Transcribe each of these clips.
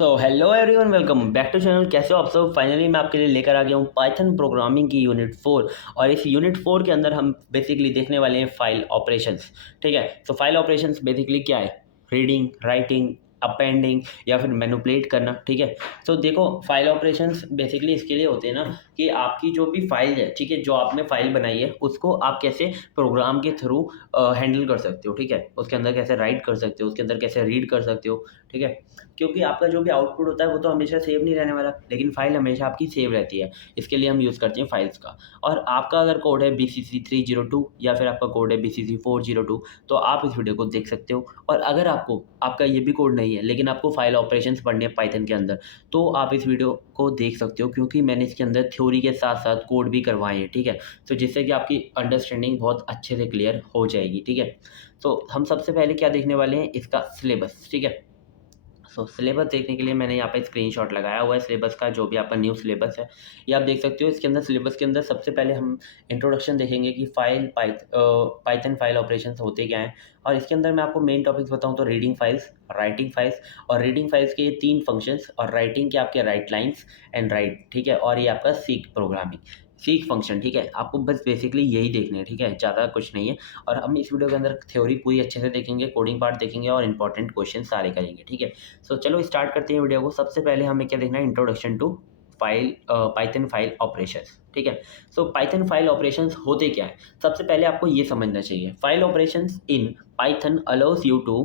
So hello everyone, welcome back to channel. कैसे हो आप सब? फाइनली मैं आपके लिए लेकर आ गया हूँ पाइथन प्रोग्रामिंग की यूनिट 4। और इस यूनिट 4 के अंदर हम बेसिकली देखने वाले हैं फाइल ऑपरेशंस। ठीक है, तो फाइल ऑपरेशंस बेसिकली क्या है? रीडिंग, राइटिंग, अपेंडिंग या फिर मैनिपुलेट करना। ठीक है, तो देखो फाइल ऑपरेशंस बेसिकली इसके लिए होते हैं ना कि आपकी जो भी फाइल है, ठीक है, जो आपने फाइल बनाई है उसको आप कैसे प्रोग्राम के थ्रू हैंडल कर सकते हो। ठीक है, उसके अंदर कैसे राइट कर सकते हो, उसके अंदर कैसे रीड कर सकते हो। ठीक है, क्योंकि आपका जो भी आउटपुट होता है वो तो हमेशा सेव नहीं रहने वाला, लेकिन फाइल हमेशा आपकी सेव रहती है। इसके लिए हम यूज़ करते हैं फाइल्स का। और आपका अगर कोड है BCC302 या फिर आपका कोड है BCC402, तो आप इस वीडियो को देख सकते हो। और अगर आपको आपका ये भी कोड नहीं है लेकिन आपको फाइल ऑपरेशंस पढ़ने हैं पाइथन के अंदर, तो आप इस वीडियो को देख सकते हो, क्योंकि मैंने इसके अंदर थ्योरी के साथ साथ कोड भी करवाए हैं। ठीक है, तो जिससे कि आपकी अंडरस्टैंडिंग बहुत अच्छे से क्लियर हो जाएगी। ठीक है, तो हम सबसे पहले क्या देखने वाले हैं, इसका सिलेबस। ठीक है, सिलेबस देखने के लिए मैंने यहाँ पे स्क्रीनशॉट लगाया हुआ है सिलेबस का, जो भी आपका न्यू सिलेबस है ये आप देख सकते हो। इसके अंदर सिलेबस के अंदर सबसे पहले हम इंट्रोडक्शन देखेंगे कि पाइथन फाइल ऑपरेशंस होते क्या हैं। और इसके अंदर मैं आपको मेन टॉपिक्स बताऊँ तो रीडिंग फाइल्स, राइटिंग फाइल्स। और रीडिंग फाइल्स के ये 3 फंक्शंस, और राइटिंग के आपके राइट लाइन्स एंड राइट। ठीक है, और ये आपका सीक प्रोग्रामिंग, सीक फंक्शन। ठीक है, आपको बस बेसिकली यही देखना है। ठीक है, ज़्यादा कुछ नहीं है। और हम इस वीडियो के अंदर थ्योरी पूरी अच्छे से देखेंगे, कोडिंग पार्ट देखेंगे और इंपॉर्टेंट क्वेश्चन सारे करेंगे। ठीक है, चलो स्टार्ट करते हैं वीडियो को। सबसे पहले हमें क्या देखना है, introduction to Python file operations. ठीक है, पाइथन फाइल ऑपरेशंस होते क्या है, सबसे पहले आपको ये समझना चाहिए। File operations in Python allows you to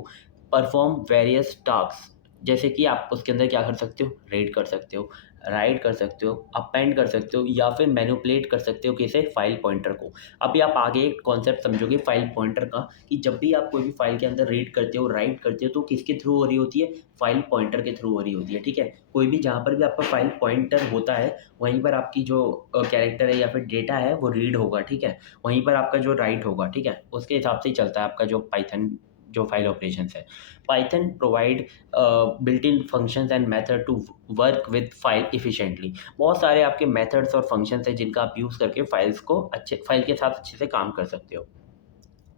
perform various task. जैसे कि आप उसके अंदर क्या कर सकते हो, रीड कर सकते हो, राइट कर सकते हो, अपेंड कर सकते हो, या फिर मैनिपुलेट कर सकते हो किसे, फाइल पॉइंटर को। अभी आप आगे एक कॉन्सेप्ट समझोगे फाइल पॉइंटर का, कि जब भी आप कोई भी फाइल के अंदर रीड करते हो, राइट करते हो, तो किसके थ्रू हो रही होती है, फाइल पॉइंटर के थ्रू हो रही होती है। ठीक है, कोई भी जहाँ पर भी आपका फाइल पॉइंटर होता है वहीं पर आपकी जो कैरेक्टर है या फिर डेटा है वो रीड होगा। ठीक है, वहीं पर आपका जो राइट होगा। ठीक है, उसके हिसाब से ही चलता है आपका जो पाइथन जो फाइल ऑपरेशंस है। Python provide built in functions and method to work with file efficiently. बहुत सारे आपके मेथड्स और फंक्शंस हैं जिनका आप यूज़ करके फाइल के साथ अच्छे से काम कर सकते हो।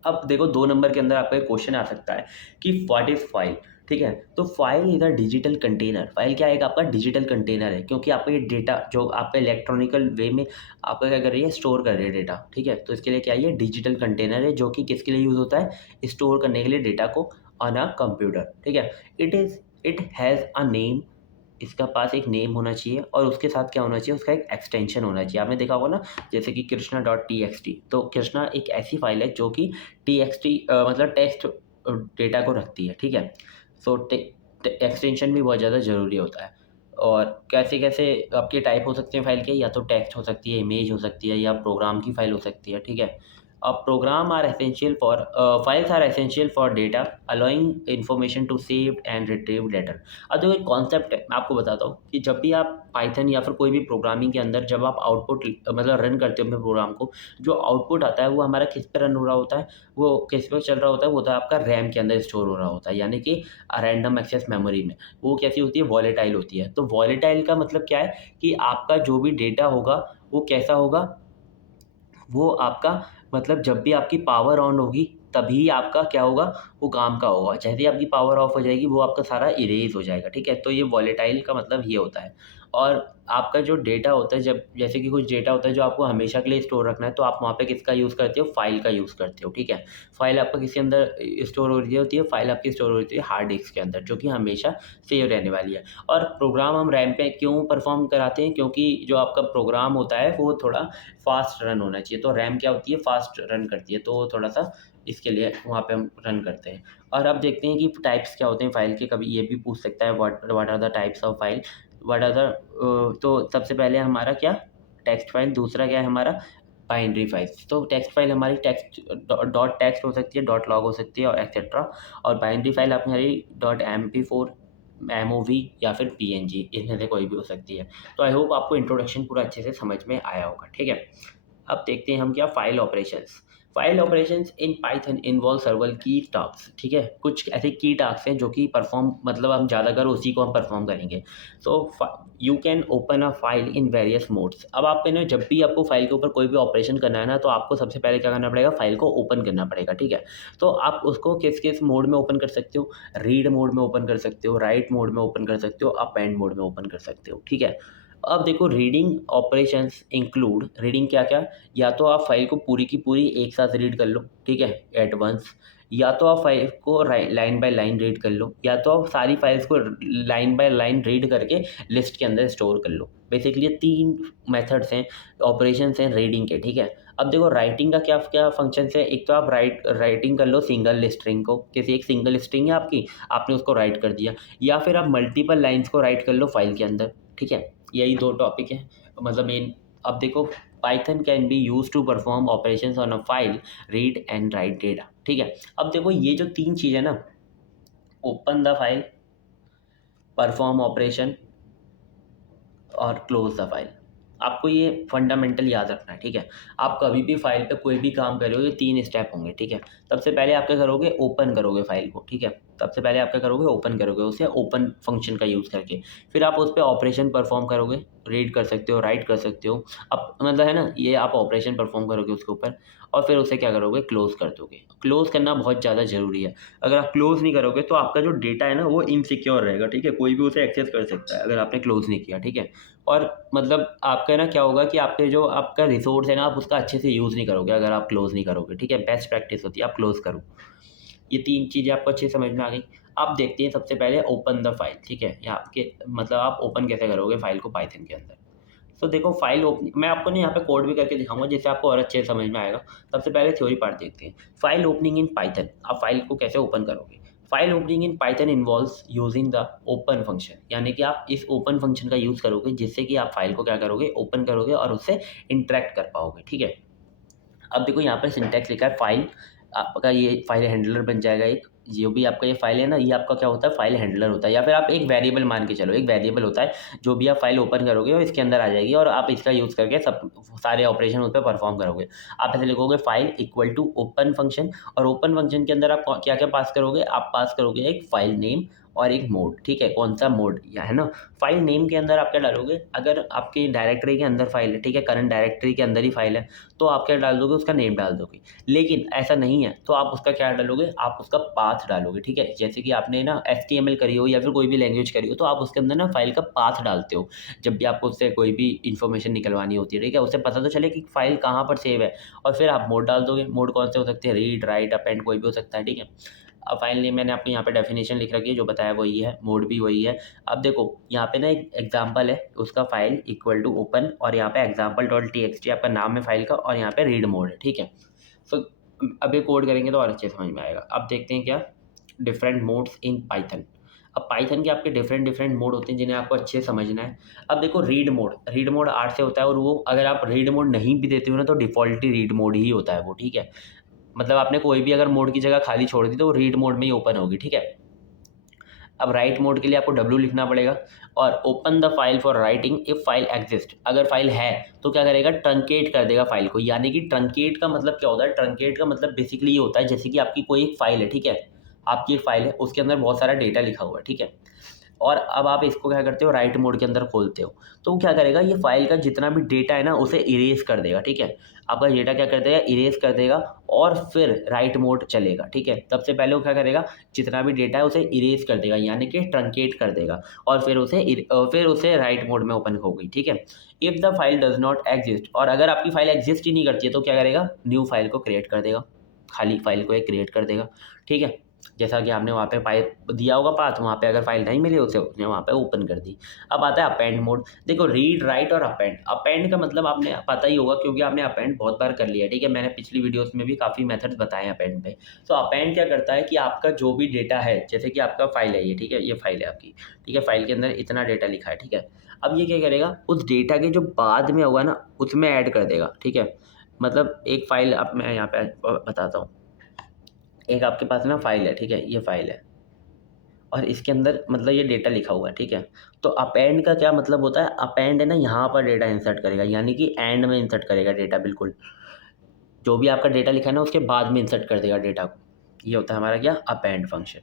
अब देखो 2 नंबर के अंदर आपका एक क्वेश्चन आ सकता है कि व्हाट इज़ फाइल? ठीक है, तो file is a digital container. File क्या है, एक आपका डिजिटल कंटेनर है, क्योंकि आपका ये डेटा जो आपका इलेक्ट्रॉनिकल वे में आपका क्या कर रही है, स्टोर कर रही है डेटा। ठीक है, तो इसके लिए क्या है, ये डिजिटल कंटेनर है जो कि किसके लिए यूज़ होता है, स्टोर करने के लिए डेटा को ऑन अ कंप्यूटर। ठीक है, इट हैज़ अ नेम। इसका पास एक नेम होना चाहिए और उसके साथ क्या होना चाहिए, उसका एक एक्सटेंशन होना चाहिए। आपने देखा होगा ना, जैसे कि Krishna dot T x T, तो कृष्णा एक ऐसी फाइल है जो कि टी एक्स टी मतलब टेक्स्ट डेटा को रखती है। ठीक है, सो एक्सटेंशन भी बहुत ज़्यादा ज़रूरी होता है। और कैसे कैसे आपके टाइप हो सकते हैं फाइल के, या तो टेक्स्ट हो सकती है, इमेज हो सकती है, या प्रोग्राम की फाइल हो सकती है। ठीक है, program are essential for files are essential for data allowing information to save and retrieve later. अब देखो एक कॉन्सेप्ट है, मैं आपको बताता हूँ कि जब भी आप पाइथन या फिर कोई भी प्रोग्रामिंग के अंदर जब आप आउटपुट मतलब रन करते हो अपने प्रोग्राम को, जो आउटपुट आता है वो हमारा किस पे रन हो रहा होता है, वो किस पे चल रहा होता है, वो होता है आपका रैम के अंदर स्टोर हो रहा होता है, यानी कि रैंडम एक्सेस मेमोरी में। वो कैसी होती है, वॉलेटाइल होती है। तो वॉलेटाइल का मतलब क्या है कि आपका जो भी डेटा होगा वो कैसा होगा, वो आपका मतलब जब भी आपकी पावर ऑन होगी तभी आपका क्या होगा, वो काम का होगा। जैसे ही आपकी पावर ऑफ हो जाएगी वो आपका सारा इरेज़ हो जाएगा। ठीक है, तो ये वॉलेटाइल का मतलब ये होता है। और आपका जो डेटा होता है, जब जैसे कि कुछ डेटा होता है जो आपको हमेशा के लिए स्टोर रखना है, तो आप वहाँ पे किसका यूज़ करते हो, फाइल का यूज़ करते हो। ठीक है, फाइल आपका किसके अंदर स्टोर हो रही होती है, फाइल आपकी स्टोर हो रही होती है हार्ड डिस्क के अंदर, जो कि हमेशा सेव रहने वाली है। और प्रोग्राम हम रैम पे क्यों परफॉर्म कराते हैं, क्योंकि जो आपका प्रोग्राम होता है वो थोड़ा फास्ट रन होना चाहिए। तो रैम क्या होती है, फास्ट रन करती है, तो थोड़ा-सा इसके लिए वहाँ पे हम रन करते हैं। और अब देखते हैं कि टाइप्स क्या होते हैं फाइल के, कभी ये भी पूछ सकता है what what are the types of file, what are the तो सबसे पहले हमारा क्या, टेक्स्ट फाइल, दूसरा क्या है हमारा, बाइनरी फाइल्स। तो टेक्स्ट फाइल हमारी टेक्स्ट डॉट टेक्स्ट हो सकती है, डॉट लॉग हो सकती है और एक्सेट्रा। और बाइनरी फाइल अपनी हमारी डॉट MP4, एमओवी या फिर पीएनजी, इनमें से कोई भी हो सकती है। तो आई होप आपको इंट्रोडक्शन पूरा अच्छे से समझ में आया होगा। ठीक है, अब देखते हैं हम क्या, file operations. File operations in Python involve several की टास्क, ठीक है, कुछ ऐसे की टास्क हैं जो कि परफॉर्म मतलब हम ज़्यादा करो उसी को हम परफॉर्म करेंगे। So you can open a file in various modes. अब आप ना जब भी आपको फाइल के ऊपर कोई भी ऑपरेशन करना है ना, तो आपको सबसे पहले क्या करना पड़ेगा, फाइल को ओपन करना पड़ेगा, ठीक है। तो आप उसको किस किस मोड में ओपन कर सकते हो, रीड मोड में ओपन कर सकते हो, राइट मोड में ओपन कर सकते हो, अपेंड मोड में ओपन कर सकते हो, ठीक है। अब देखो रीडिंग ऑपरेशंस इंक्लूड, रीडिंग क्या क्या, या तो आप फाइल को पूरी की पूरी एक साथ रीड कर लो, ठीक है, एट वंस, या तो आप फाइल को लाइन बाय लाइन रीड कर लो, या तो आप सारी फाइल्स को लाइन बाय लाइन रीड करके लिस्ट के अंदर स्टोर कर लो। बेसिकली ये 3 मेथड्स हैं, ऑपरेशंस हैं रीडिंग के, ठीक है। अब देखो राइटिंग का क्या क्या फंक्शंस है। एक तो आप राइटिंग कर लो सिंगल स्ट्रिंग को, किसी एक सिंगल स्ट्रिंग है आपकी, आपने उसको राइट कर दिया, या फिर आप मल्टीपल लाइन्स को राइट कर लो फाइल के अंदर, ठीक है। यही 2 टॉपिक हैं मतलब मेन। अब देखो Python can be used to perform operations on a file, read and write data, ठीक है। अब देखो ये जो 3 चीज़ है ना, open the file, perform operation और क्लोज द फाइल, आपको ये फंडामेंटल याद रखना है, ठीक है। आप कभी भी फाइल पे कोई भी काम कर रहे हो, ये 3 स्टेप होंगे, ठीक है। सबसे पहले आप क्या करोगे, ओपन करोगे फाइल को, ठीक है। सबसे पहले आप क्या करोगे, ओपन करोगे उसे, ओपन फंक्शन का यूज़ करके। फिर आप उस पे ऑपरेशन परफॉर्म करोगे, रीड कर सकते हो, राइट कर सकते हो। अब मतलब है ना, ये आप ऑपरेशन परफॉर्म करोगे उसके ऊपर, और फिर उसे क्या करोगे, क्लोज़ कर दोगे। क्लोज़ करना बहुत ज़्यादा ज़रूरी है। अगर आप क्लोज़ नहीं करोगे तो आपका जो डेटा है ना वो इनसिक्योर रहेगा, ठीक है। कोई भी उसे एक्सेस कर सकता है अगर आपने क्लोज़ नहीं किया, ठीक है। और मतलब आपका ना क्या होगा कि आपके जो आपका रिसोर्स है ना, आप उसका अच्छे से यूज़ नहीं करोगे अगर आप क्लोज़ नहीं करोगे, ठीक है। बेस्ट प्रैक्टिस होती है आप क्लोज़ करो। ये 3 चीज़ें आपको अच्छे से समझ में आ गई। अब देखते हैं सबसे पहले ओपन द फाइल, ठीक है। या आपके मतलब आप ओपन कैसे करोगे फाइल को पाइथन के अंदर। तो देखो फाइल ओपनिंग मैं आपको ना यहाँ पे कोड भी करके दिखाऊँगा जिससे आपको और अच्छे से समझ में आएगा। सबसे पहले थ्योरी पार्ट देखते हैं। फाइल ओपनिंग इन पाइथन, आप फाइल को कैसे ओपन करोगे? File opening in Python involves using the open function, यानी कि आप इस ओपन फंक्शन का यूज़ करोगे जिससे कि आप फाइल को क्या करोगे, ओपन करोगे और उससे इंटरैक्ट कर पाओगे, ठीक है। अब देखो यहाँ पर सिंटैक्स लिखा है फाइल, आपका ये फाइल हैंडलर बन जाएगा एक। जो भी आपका ये फाइल है ना, ये आपका क्या होता है, फाइल हैंडलर होता है, या फिर आप एक वेरिएबल मान के चलो, एक वेरिएबल होता है जो भी आप फाइल ओपन करोगे और इसके अंदर आ जाएगी और आप इसका यूज़ करके सब सारे ऑपरेशन उस पे परफॉर्म करोगे। आप ऐसे लिखोगे file equal to open function, और ओपन फंक्शन के अंदर आप क्या क्या पास करोगे, आप पास करोगे एक फाइल नेम और एक मोड, ठीक है। कौन सा मोड, या है ना। फाइल नेम के अंदर आप क्या डालोगे, अगर आपकी डायरेक्टरी के अंदर फाइल है, ठीक है, करंट डायरेक्टरी के अंदर ही फाइल है, तो आप क्या डाल दोगे, उसका नेम डाल दोगे। लेकिन ऐसा नहीं है तो आप उसका क्या डालोगे, आप उसका पाथ डालोगे, ठीक है। जैसे कि आपने ना एचटीएमएल करी हो या फिर कोई भी लैंग्वेज करी हो, तो आप उसके अंदर ना फाइल का पाथ डालते हो जब भी आपको उससे कोई भी इन्फॉर्मेशन निकलवानी होती है, ठीक है। उससे पता तो चले कि फाइल कहाँ पर सेव है, और फिर आप मोड डाल दोगे। मोड कौन से हो सकते हैं, रीड, राइट, अपेंड, कोई भी हो सकता है, ठीक है। अब फाइल नेम मैंने आपको यहाँ पे डेफिनेशन लिख रखी है, जो बताया वही है, मोड भी वही है। अब देखो यहाँ पे ना एक एग्जांपल है उसका, फाइल इक्वल टू ओपन, और यहाँ पे एग्जांपल डॉट टीएक्सटी आपका नाम है फाइल का, और यहाँ पे रीड मोड है, ठीक है। सो अब ये कोड करेंगे तो और अच्छे समझ में आएगा। अब देखते हैं क्या, डिफरेंट मोड्स इन पाइथन। अब पाइथन के आपके डिफरेंट डिफरेंट मोड होते हैं जिन्हें आपको अच्छे से समझना है। अब देखो रीड मोड 8 से होता है, और वो अगर आप रीड मोड नहीं भी देते हो ना, तो डिफ़ॉल्टली रीड मोड ही होता है वो, ठीक है। मतलब आपने कोई भी अगर मोड की जगह खाली छोड़ दी तो वो रीड मोड में ही ओपन होगी, ठीक है। अब राइट मोड के लिए आपको डब्ल्यू लिखना पड़ेगा, और open the file for writing if file exist, अगर फाइल है तो क्या करेगा, ट्रंकेट कर देगा फाइल को। यानी कि ट्रंकेट का मतलब क्या होता है, ट्रंकेट का मतलब बेसिकली ये होता है, जैसे कि आपकी कोई एक फाइल है, ठीक है। आपकी एक फाइल है, उसके अंदर बहुत सारा डेटा लिखा हुआ है, ठीक है। और अब आप इसको क्या करते हो, राइट मोड के अंदर खोलते हो, तो वो क्या करेगा, ये फाइल का जितना भी डेटा है ना उसे इरेज कर देगा, ठीक है। आपका डेटा क्या कर देगा, इरेज कर देगा, और फिर राइट मोड चलेगा, ठीक है। सबसे पहले वो क्या करेगा, जितना भी डेटा है उसे इरेज कर देगा, यानी कि ट्रंकेट कर देगा, और फिर उसे राइट मोड में ओपन होगी, ठीक है। If the file does not exist, और अगर आपकी फाइल एग्जिस्ट ही नहीं करती है तो क्या करेगा, न्यू फाइल को क्रिएट कर देगा, खाली फाइल को एक क्रिएट कर देगा, ठीक है। जैसा कि आपने वहाँ पे पाइप दिया होगा पाथ, वहाँ पे अगर फाइल नहीं मिली उसे उसने वहाँ पे ओपन कर दी। अब आता है अपेंड मोड। देखो रीड, राइट और अपेंड। अपेंड का मतलब आपने पता ही होगा क्योंकि आपने अपेंड बहुत बार कर लिया है, ठीक है। मैंने पिछली वीडियोस में भी काफ़ी मेथड्स बताए हैं अपेंड पे। तो अपेंड क्या करता है कि आपका जो भी डेटा है, जैसे कि आपका फाइल है ये, ठीक है, ये फाइल है आपकी, ठीक है। फाइल के अंदर इतना डेटा लिखा है, ठीक है। अब ये क्या करेगा, उस डेटा के जो बाद में होगा ना उसमें ऐड कर देगा, ठीक है। मतलब एक फाइल, अब मैं यहाँ पे बताता हूँ। एक आपके पास ना फाइल है, ठीक है, ये फाइल है, और इसके अंदर मतलब ये डेटा लिखा हुआ है, ठीक है। तो अपेंड का क्या मतलब होता है, अपेंड है ना यहाँ पर डेटा इंसर्ट करेगा, यानी कि एंड में इंसर्ट करेगा डेटा, बिल्कुल। जो भी आपका डेटा लिखा है ना उसके बाद में इंसर्ट कर देगा डेटा को। ये होता है हमारा क्या, अपेंड फंक्शन।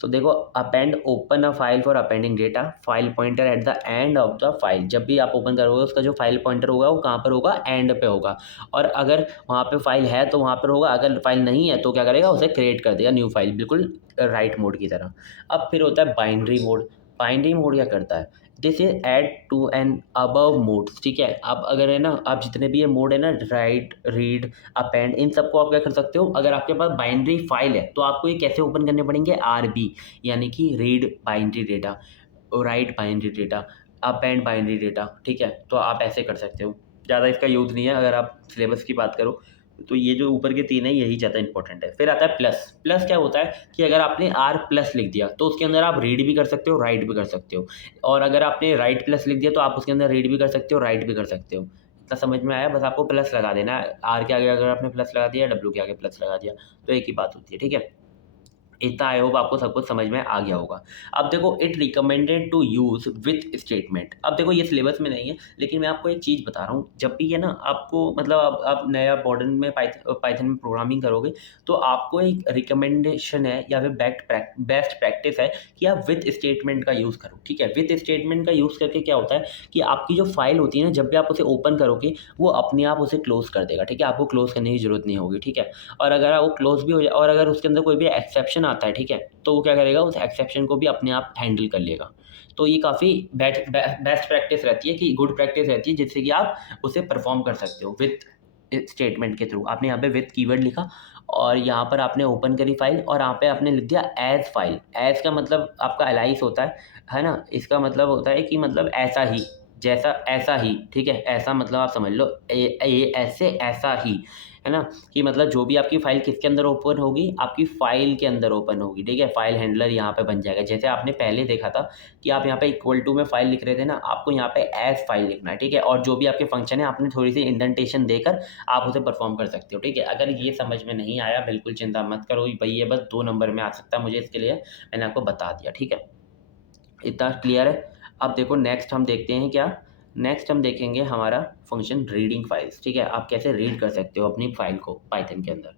तो देखो, append open a file for appending data, file pointer eight the end of the file. जब भी आप ओपन करोगे उसका जो फाइल पॉइंटर होगा वो कहाँ पर होगा, एंड पे होगा। और अगर वहाँ पे फाइल है तो वहाँ पर होगा, अगर फाइल नहीं है तो क्या करेगा, उसे क्रिएट कर देगा न्यू फाइल, बिल्कुल राइट मोड की तरह। अब फिर होता है बाइनरी मोड। बाइनरी मोड क्या करता है, this is add to an above mode. ठीक है, अब अगर है ना, आप जितने भी ये मोड है ना, राइट, रीड, अपेंड, इन सबको आप क्या कर सकते हो, अगर आपके पास बाइनरी फाइल है तो आपको ये कैसे ओपन करने पड़ेंगे, आरबी, यानी कि read binary data, right binary data, append binary data. ठीक है, तो आप ऐसे कर सकते हो, ज़्यादा इसका यूज़ नहीं है। अगर आप सिलेबस की बात करो तो ये जो ऊपर के तीन है यही ज़्यादा इंपॉर्टेंट है। फिर आता है प्लस। प्लस क्या होता है कि अगर आपने आर प्लस लिख दिया तो उसके अंदर आप रीड भी कर सकते हो, राइट भी कर सकते हो। और अगर आपने राइट प्लस लिख दिया तो आप उसके अंदर रीड भी कर सकते हो, राइट भी कर सकते हो। इतना समझ में आया, बस आपको प्लस लगा देना है। आर के आगे अगर आपने प्लस लगा दिया, डब्ल्यू के आगे प्लस लगा दिया, तो एक ही बात होती है। ठीक है, इतना आई होप आपको सब कुछ समझ में आ गया होगा। अब देखो, it recommended to use with statement. अब देखो ये सिलेबस में नहीं है, लेकिन मैं आपको एक चीज़ बता रहा हूँ, जब भी है ना आपको मतलब आप नया मॉडर्न में पाइथन में प्रोग्रामिंग करोगे तो आपको एक रिकमेंडेशन है या फिर बेस्ट प्रैक्टिस है कि आप विथ स्टेटमेंट का यूज़ करो। ठीक है, विथ स्टेटमेंट का यूज़ करके क्या होता है कि आपकी जो फाइल होती है ना, जब भी आप उसे ओपन करोगे वो अपने आप उसे क्लोज कर देगा। ठीक है, आपको क्लोज करने की ज़रूरत नहीं होगी। ठीक है, और अगर वो क्लोज भी हो जाए और अगर उसके अंदर कोई भी एक्सेप्शन आता है, ठीक है, तो वो क्या करेगा, उस एक्सेप्शन को भी अपने आप हैंडल कर लेगा। तो ये काफ़ी बेस्ट प्रैक्टिस रहती है, कि गुड प्रैक्टिस रहती है, जिससे कि आप उसे परफॉर्म कर सकते हो विथ स्टेटमेंट के थ्रू। आपने यहाँ पे विथ कीवर्ड लिखा और यहाँ पर आपने ओपन करी फाइल और यहाँ पे आपने लिख दिया एज फाइल। एज का मतलब आपका एलाइस होता है ना, इसका मतलब होता है कि मतलब ऐसा ही, जैसा, ऐसा ही। ठीक है, ऐसा मतलब आप समझ लो, ये ऐसे, ऐसा ही, है ना, कि मतलब जो भी आपकी फ़ाइल किसके अंदर ओपन होगी, आपकी फ़ाइल के अंदर ओपन होगी। ठीक है, फ़ाइल हैंडलर यहाँ पे बन जाएगा। जैसे आपने पहले देखा था कि आप यहाँ पे इक्वल टू में फ़ाइल लिख रहे थे ना, आपको यहाँ पे एज़ फ़ाइल लिखना है। ठीक है, और जो भी आपके फ़ंक्शन है आपने थोड़ी-सी इंडेंटेशन देकर आप उसे परफ़ॉर्म कर सकते हो। ठीक है, अगर ये समझ में नहीं आया बिल्कुल चिंता मत करो भई, ये बस 2 नंबर में आ सकता है, मुझे इसके लिए मैंने आपको बता दिया। ठीक है, इतना क्लियर है। अब देखो नेक्स्ट हम देखते हैं क्या, नेक्स्ट हम देखेंगे हमारा फंक्शन रीडिंग फाइल्स। ठीक है, आप कैसे रीड कर सकते हो अपनी फाइल को पाइथन के अंदर।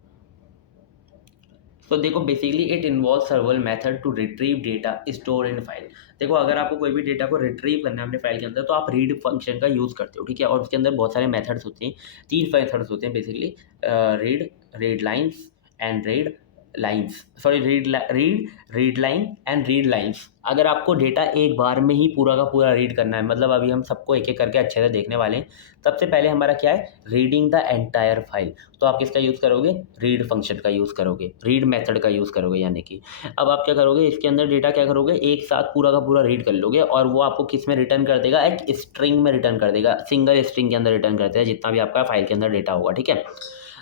तो देखो basically it involve several method to retrieve data store in file. देखो अगर आपको कोई भी डेटा को रिट्रीव करना है अपने फाइल के अंदर तो आप रीड फंक्शन का यूज़ करते हो। ठीक है, और उसके अंदर बहुत सारे मेथड्स होते हैं, 3 मेथड्स होते हैं basically, read, read lines and read lines, sorry read line and read lines. अगर आपको डेटा एक बार में ही पूरा का पूरा रीड करना है, मतलब अभी हम सबको एक एक करके अच्छे से देखने वाले हैं। सबसे पहले हमारा क्या है, रीडिंग द एंटायर फाइल। तो आप किसका यूज़ करोगे, रीड फंक्शन का यूज़ करोगे, रीड मेथड का यूज़ करोगे। यानी कि अब आप क्या करोगे, इसके अंदर डेटा क्या करोगे, एक साथ पूरा का पूरा रीड कर लोगे और वो आपको किस में रिटर्न कर देगा, एक स्ट्रिंग में रिटर्न कर देगा, सिंगल स्ट्रिंग के अंदर रिटर्न कर देगा जितना भी आपका फाइल के अंदर डेटा होगा। ठीक है,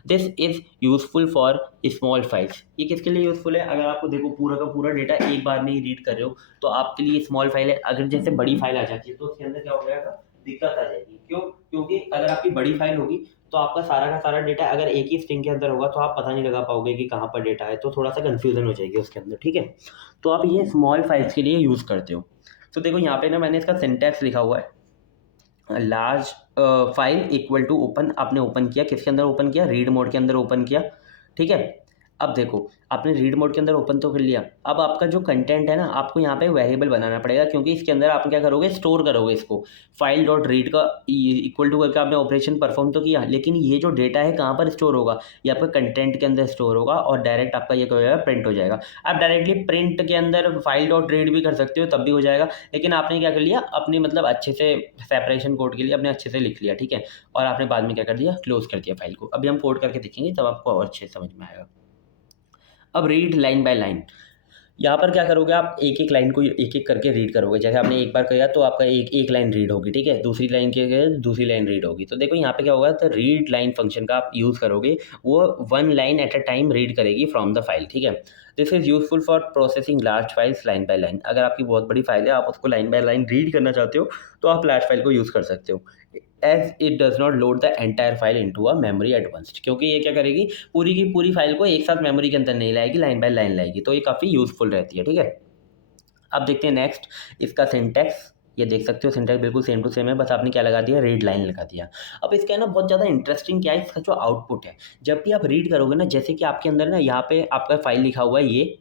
this is useful for small files. ये किसके लिए यूज़फुल है, अगर आपको देखो पूरा का पूरा डेटा एक बार में ही रीड कर रहे हो तो आपके लिए स्मॉल फाइल है। अगर जैसे बड़ी फाइल आ जाती है तो उसके अंदर क्या हो जाएगा, दिक्कत आ जाएगी। क्यों, क्योंकि अगर आपकी बड़ी फाइल होगी तो आपका सारा का सारा डेटा अगर एक ही स्ट्रिंग के अंदर होगा तो आप पता नहीं लगा पाओगे कि कहाँ पर डेटा है, तो थोड़ा सा कन्फ्यूजन हो जाएगी उसके अंदर। ठीक है, तो आप ये स्मॉल फाइल्स के लिए यूज़ करते हो। तो देखो यहाँ पे ना मैंने इसका सिंटैक्स लिखा हुआ है, large file equal to open. आपने ओपन किया, किसके अंदर ओपन किया, रीड मोड के अंदर ओपन किया। ठीक है, अब देखो आपने रीड मोड के अंदर ओपन तो कर लिया, अब आपका जो कंटेंट है ना आपको यहाँ पे वेरिएबल बनाना पड़ेगा, क्योंकि इसके अंदर आप क्या करोगे, स्टोर करोगे इसको। फाइल डॉट रीड का इक्वल टू करके आपने ऑपरेशन परफॉर्म तो किया, लेकिन ये जो डेटा है कहाँ पर स्टोर होगा, ये आपका कंटेंट के अंदर स्टोर होगा और डायरेक्ट आपका ये क्या हो जाएगा, प्रिंट हो जाएगा। आप डायरेक्टली प्रिंट के अंदर फाइल डॉट रीड भी कर सकते हो, तब भी हो जाएगा। लेकिन आपने क्या कर लिया, अपनी मतलब अच्छे से सेपरेशन कोड के लिए आपने अच्छे से लिख लिया। ठीक है, और आपने बाद में क्या कर दिया, क्लोज कर दिया फाइल को। अभी हम कोड करके देखेंगे तब आपको और अच्छे से समझ में आएगा। अब रीड लाइन बाय लाइन, यहाँ पर क्या करोगे, आप एक एक लाइन को एक एक करके रीड करोगे। जैसे आपने एक बार किया तो आपका एक एक लाइन रीड होगी। ठीक है, दूसरी लाइन के दूसरी लाइन रीड होगी। तो देखो यहाँ पे क्या होगा, तो रीड लाइन फंक्शन का आप यूज़ करोगे, वो 1 line at a time read करेगी फ्रॉम द फाइल। ठीक है, this is useful for processing large files line by line. अगर आपकी बहुत बड़ी फाइल है, आप उसको लाइन बाय लाइन रीड करना चाहते हो तो आप लार्ज फाइल को यूज़ कर सकते हो, as it does not load the entire file into a memory at once. क्योंकि ये क्या करेगी, पूरी की पूरी फाइल को एक साथ मेमोरी के अंदर नहीं लाएगी, लाइन बाय लाइन लाएगी। तो ये काफ़ी यूज़फुल रहती है। ठीक है, अब देखते हैं नेक्स्ट इसका सिंटैक्स। ये देख सकते हो सिंटैक्स बिल्कुल सेम टू सेम है, बस आपने क्या लगा दिया, रीड लाइन लगा दिया। अब इसका है ना बहुत ज़्यादा इंटरेस्टिंग क्या है, इसका जो आउटपुट है, जब भी आप रीड करोगे ना, जैसे कि आपके अंदर ना यहाँ पे आपका फाइल लिखा हुआ है ये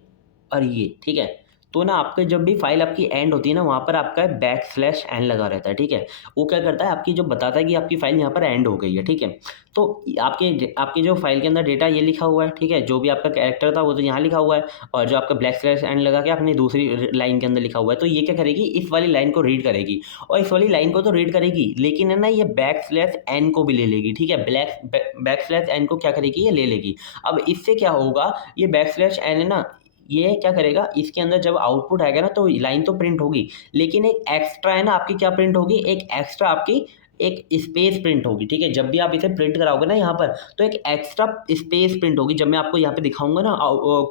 और ये, ठीक है। तो ना आपके जब भी फाइल आपकी एंड होती है ना, वहाँ पर आपका बैकस्लैश एन लगा रहता है, ठीक है। वो क्या करता है, आपकी जो बताता है कि आपकी फाइल यहाँ पर एंड हो गई है, ठीक है। तो आपके आपके जो फाइल के अंदर डेटा ये लिखा हुआ है, ठीक है, जो भी आपका कैरेक्टर था वो तो यहाँ लिखा हुआ है, और जो आपका ब्लैक स्लैश एंड लगा के आपने दूसरी लाइन के अंदर लिखा हुआ है, तो ये क्या करेगी, इस वाली लाइन को रीड करेगी, और इस वाली लाइन को तो रीड करेगी, लेकिन है ना ये बैक स्लैश एन को भी ले लेगी, ठीक है। बैक स्लैश एन को क्या करेगी, ये ले लेगी। अब इससे क्या होगा, ये बैक स्लैश एन है ना, ये क्या करेगा, इसके अंदर जब आउटपुट आएगा ना, तो लाइन तो प्रिंट होगी, लेकिन एक एक्स्ट्रा है ना आपकी क्या प्रिंट होगी, एक एक्स्ट्रा आपकी एक स्पेस प्रिंट होगी, ठीक है। जब भी आप इसे प्रिंट कराओगे ना यहाँ पर, तो एक एक्स्ट्रा स्पेस प्रिंट होगी। जब मैं आपको यहाँ पे दिखाऊंगा ना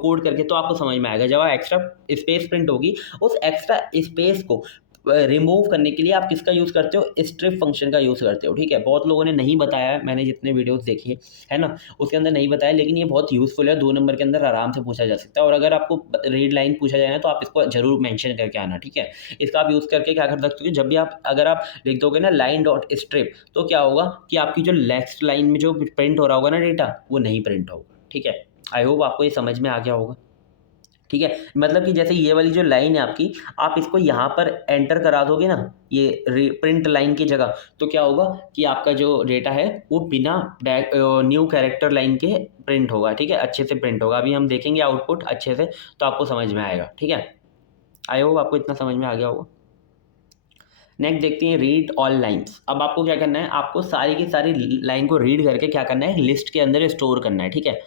कोड करके, तो आपको समझ में आएगा। जब आप एक्स्ट्रा स्पेस प्रिंट होगी, उस एक्स्ट्रा स्पेस को रिमूव करने के लिए आप किसका यूज़ करते हो, स्ट्रिप फंक्शन का यूज़ करते हो, ठीक है। बहुत लोगों ने नहीं बताया है, मैंने जितने वीडियोस देखे है ना, उसके अंदर नहीं बताया, लेकिन ये बहुत यूज़फुल है, 2 नंबर के अंदर आराम से पूछा जा सकता है। और अगर आपको रीड लाइन पूछा जाए ना, तो आप इसको ज़रूर मेंशन करके आना, ठीक है। इसका आप यूज़ करके क्या कर सकते हो कि जब भी आप अगर आप लिख दोगे ना लाइन डॉट स्ट्रिप, तो क्या होगा कि आपकी जो नेक्स्ट लाइन में जो प्रिंट हो रहा होगा ना डेटा, वो नहीं प्रिंट होगा, ठीक है। आई होप आपको ये समझ में आ गया होगा, ठीक है। मतलब कि जैसे ये वाली जो लाइन है आपकी, आप इसको यहाँ पर एंटर करा दोगे ना, ये प्रिंट लाइन की जगह, तो क्या होगा कि आपका जो डेटा है वो बिना न्यू कैरेक्टर लाइन के प्रिंट होगा, ठीक है, अच्छे से प्रिंट होगा। अभी हम देखेंगे आउटपुट अच्छे से, तो आपको समझ में आएगा, ठीक है। आई होप आपको इतना समझ में आ गया होगा। नेक्स्ट देखते हैं रीड ऑल लाइन्स। अब आपको क्या करना है, आपको सारी की सारी लाइन को रीड करके क्या करना है, लिस्ट के अंदर स्टोर करना है, ठीक है।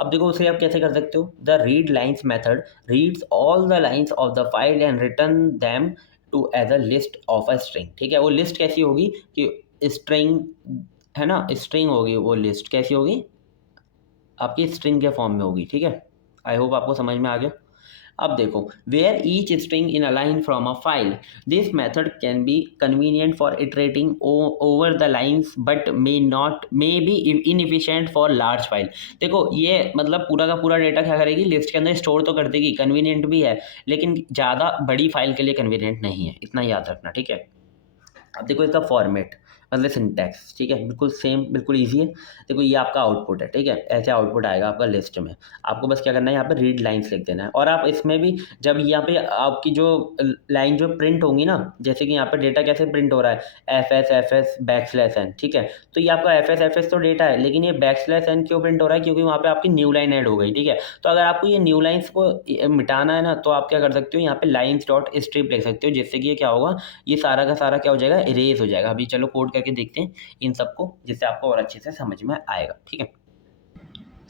अब देखो उसे आप कैसे कर सकते हो, the read lines method reads all the lines of the file and return them to as a list of a string, ठीक है। वो लिस्ट कैसी होगी कि स्ट्रिंग है ना, स्ट्रिंग होगी, वो लिस्ट कैसी होगी, आपकी स्ट्रिंग के फॉर्म में होगी, ठीक है। आई होप आपको समझ में आ गया। अब देखो, where each string in a line from a file, this method can be convenient for iterating over the lines but may be inefficient for large file. देखो ये मतलब पूरा का पूरा डेटा क्या करेगी, लिस्ट के अंदर स्टोर तो कर देगी, कन्वीनियंट भी है, लेकिन ज़्यादा बड़ी फाइल के लिए कन्वीनियंट नहीं है, इतना याद रखना, ठीक है। अब देखो इसका फॉर्मेट मतलब सिंटैक्स, ठीक है, बिल्कुल सेम, बिल्कुल ईजी है। देखो ये आपका आउटपुट है, ठीक है, ऐसे आउटपुट आएगा आपका लिस्ट में। आपको बस क्या करना है, यहाँ पे रीड लाइन्स लिख देना है, और आप इसमें भी जब यहाँ पे आपकी जो लाइन जो प्रिंट होंगी ना, जैसे कि यहाँ पे डेटा कैसे प्रिंट हो रहा है, F S backslash N, ठीक है। तो ये आपका एफ एस तो डेटा है, लेकिन ये बैक स्लैश एन क्यों प्रिंट हो रहा है, क्योंकि वहाँ पे आपकी न्यू लाइन ऐड हो गई, ठीक है। तो अगर आपको ये न्यू लाइन्स को मिटाना है ना, तो आप क्या कर सकते हो, यहाँ पे लाइन्स डॉट स्ट्रिप लिख सकते हो, जिससे कि ये क्या होगा, ये सारा का सारा क्या हो जाएगा, इरेज हो जाएगा। अभी चलो कोड करके देखते हैं इन सबको, जिससे आपको और अच्छे से समझ में आएगा, ठीक है।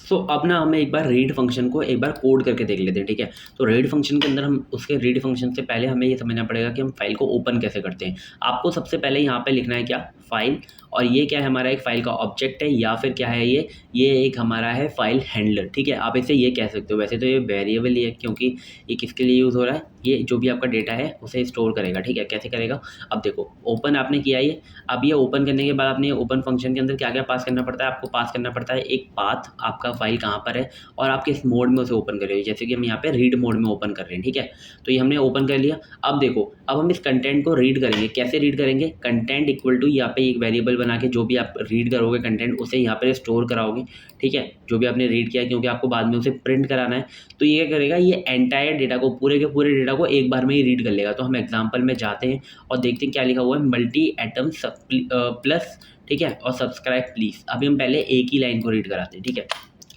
सो अब ना हमें एक बार रीड फंक्शन को एक बार कोड करके देख लेते हैं, ठीक है। तो रीड फंक्शन के अंदर हम उसके रीड फंक्शन से पहले हमें ये समझना पड़ेगा कि हम फाइल को ओपन कैसे करते हैं। आपको सबसे पहले यहाँ पे लिखना है क्या, फाइल, और ये क्या है, हमारा एक फाइल का ऑब्जेक्ट है, या फिर क्या है, ये एक हमारा है फाइल हैंडलर, ठीक है। आप इसे ये कह सकते हो, वैसे तो ये वेरिएबल ही है, क्योंकि ये किसके लिए यूज़ हो रहा है, ये जो भी आपका डेटा है उसे स्टोर करेगा, ठीक है। कैसे करेगा, अब देखो ओपन आपने किया ये, अब ये ओपन करने के बाद आपने ओपन फंक्शन के अंदर क्या क्या पास करना पड़ता है, आपको पास करना पड़ता है एक पाथ, आपका फाइल कहाँ पर है और आप किस मोड में उसे ओपन कर रहे हो। जैसे कि हम यहाँ पे रीड मोड में ओपन कर रहे हैं, ठीक है। तो ये हमने ओपन कर लिया। अब देखो, अब हम इस कंटेंट को रीड करेंगे, कैसे रीड करेंगे, कंटेंट इक्वल टू यहाँ पे एक वेरिएबल बना के जो भी आप रीड करोगे कंटेंट, उसे यहाँ पर स्टोर कराओगे, ठीक है, जो भी आपने रीड किया, क्योंकि आपको बाद में उसे प्रिंट कराना है। तो ये क्या करेगा, ये एंटायर डेटा को, पूरे के पूरे डेटा को एक बार में ही रीड कर लेगा। तो हम एग्जाम्पल में जाते हैं और देखते हैं क्या लिखा हुआ है, मल्टी एटम प्लस, ठीक है, और सब्सक्राइब प्लीज़। अभी हम पहले एक ही लाइन को रीड कराते हैं, ठीक है।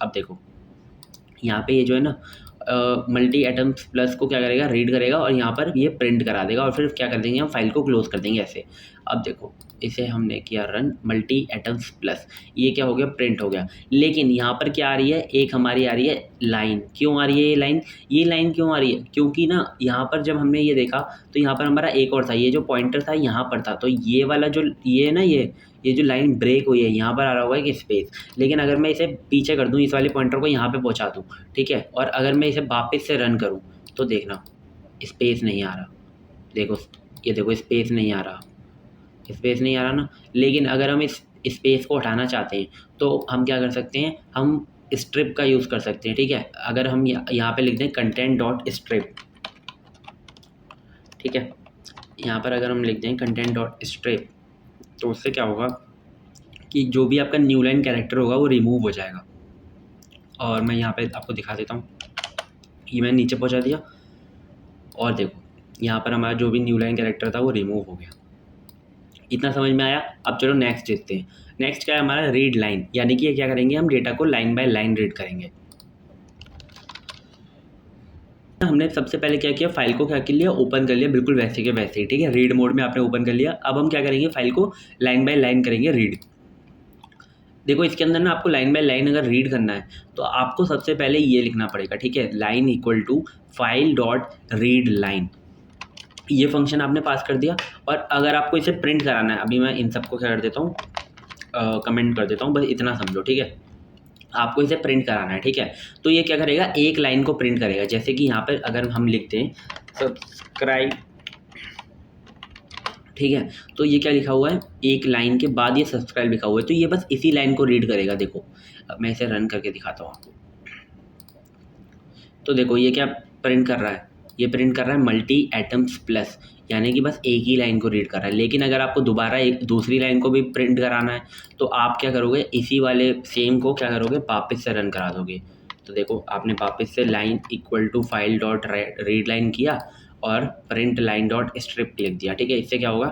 अब देखो यहाँ पे ये जो है ना मल्टी एटम्स प्लस को क्या करेगा, रीड करेगा, और यहाँ पर ये प्रिंट करा देगा, और फिर क्या कर देंगे, हम फाइल को क्लोज कर देंगे ऐसे। अब देखो इसे हमने किया रन, मल्टी एटम्स प्लस, ये क्या हो गया, प्रिंट हो गया। लेकिन यहाँ पर क्या आ रही है, एक हमारी आ रही है लाइन। क्यों आ रही है ये लाइन क्यों आ रही है, क्योंकि ना यहाँ पर जब हमने ये देखा, तो यहाँ पर हमारा एक और था, ये जो पॉइंटर था यहाँ पर था, तो ये वाला जो ये ना ये जो लाइन ब्रेक हुई है, यहाँ पर आ रहा होगा एक स्पेस। लेकिन अगर मैं इसे पीछे कर दूँ, इस वाले पॉइंटर को यहाँ पे पहुँचा दूँ, ठीक है, और अगर मैं इसे वापस से रन करूँ, तो देखना स्पेस नहीं आ रहा, देखो ये देखो स्पेस नहीं आ रहा, स्पेस नहीं आ रहा ना। लेकिन अगर हम इस स्पेस को हटाना चाहते हैं, तो हम क्या कर सकते हैं, हम स्ट्रिप का यूज़ कर सकते हैं, ठीक है। अगर हम यहाँ पे लिख दें कंटेंट डॉट स्ट्रिप, ठीक है, यहाँ पर अगर हम लिखते हैं कंटेंट डॉट स्ट्रिप, तो उससे क्या होगा कि जो भी आपका न्यू लाइन कैरेक्टर होगा वो रिमूव हो जाएगा। और मैं यहाँ पे आपको दिखा देता हूँ, ये मैंने नीचे पहुँचा दिया और देखो यहाँ पर हमारा जो भी न्यू लाइन कैरेक्टर था वो रिमूव हो गया। इतना समझ में आया। अब चलो नेक्स्ट देखते हैं। नेक्स्ट क्या है हमारा, रीड लाइन, यानी कि क्या करेंगे हम डेटा को लाइन बाय लाइन रीड करेंगे। हमने सबसे पहले क्या किया, फाइल को क्या कर लिया, ओपन कर लिया, बिल्कुल वैसे के वैसे ही, ठीक है, रीड मोड में आपने ओपन कर लिया। अब हम क्या करेंगे, फाइल को लाइन बाय लाइन करेंगे रीड। देखो इसके अंदर ना आपको लाइन बाय लाइन अगर रीड करना है तो आपको सबसे पहले ये लिखना पड़ेगा, ठीक है, line equal to file dot read line, ये फंक्शन आपने पास कर दिया। और अगर आपको इसे प्रिंट कराना है, अभी मैं इन सबको क्या कर देता हूँ, कमेंट कर देता हूँ, बस इतना समझो, ठीक है, आपको इसे प्रिंट कराना है, ठीक है। तो ये क्या करेगा, एक लाइन को प्रिंट करेगा। जैसे कि यहाँ पर अगर हम लिखते हैं सब्सक्राइब, ठीक है, तो ये क्या लिखा हुआ है, एक लाइन के बाद ये सब्सक्राइब लिखा हुआ है, तो ये बस इसी लाइन को रीड करेगा। देखो अब मैं इसे रन करके दिखाता हूँ आपको। तो देखो ये क्या प्रिंट कर रहा है, ये प्रिंट कर रहा है मल्टी एटम्स प्लस, यानी कि बस एक ही लाइन को रीड कर रहा है। लेकिन अगर आपको दोबारा एक दूसरी लाइन को भी प्रिंट कराना है तो आप क्या करोगे, इसी वाले सेम को क्या करोगे, वापस से रन करा दोगे। तो देखो आपने वापस से line equal to file dot read line किया और प्रिंट लाइन डॉट स्ट्रिप लिख दिया, ठीक है। इससे क्या होगा,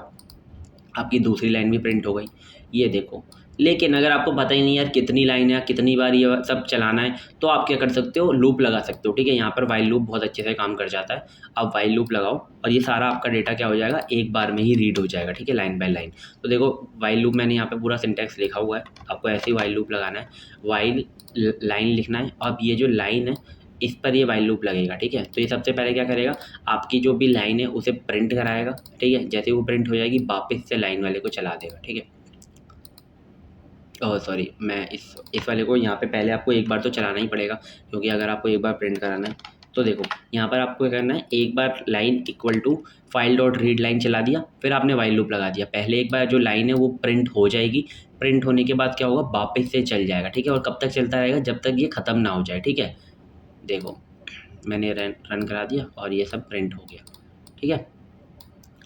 आपकी दूसरी लाइन भी प्रिंट हो गई, ये देखो। लेकिन अगर आपको पता ही नहीं यार कितनी लाइन है, कितनी बार ये सब चलाना है, तो आप क्या कर सकते हो, लूप लगा सकते हो, ठीक है। यहाँ पर वाइल लूप बहुत अच्छे से काम कर जाता है। आप वाइल लूप लगाओ और ये सारा आपका डेटा क्या हो जाएगा, एक बार में ही रीड हो जाएगा, ठीक है, लाइन बाय लाइन। तो देखो वाइल लूप मैंने यहाँ पे पूरा सिंटेक्स लिखा हुआ है, आपको ऐसे ही वाइल लूप लगाना है, वाइल लाइन लिखना है। अब ये जो लाइन है इस पर ये वाइल लूप लगेगा, ठीक है। तो ये सबसे पहले क्या करेगा, आपकी जो भी लाइन है उसे प्रिंट कराएगा, ठीक है। जैसे वो प्रिंट हो जाएगी वापस से लाइन वाले को चला देगा, ठीक है। सॉरी, मैं इस वाले को यहाँ पे पहले आपको एक बार तो चलाना ही पड़ेगा, क्योंकि अगर आपको एक बार प्रिंट कराना है तो देखो यहाँ पर आपको क्या करना है, एक बार line equal to file dot read line चला दिया, फिर आपने वाइल लूप लगा दिया। पहले एक बार जो लाइन है वो प्रिंट हो जाएगी, प्रिंट होने के बाद क्या होगा, वापस से चल जाएगा, ठीक है। और कब तक चलता रहेगा, जब तक ये ख़त्म ना हो जाए, ठीक है। देखो मैंने रन करा दिया और ये सब प्रिंट हो गया, ठीक है।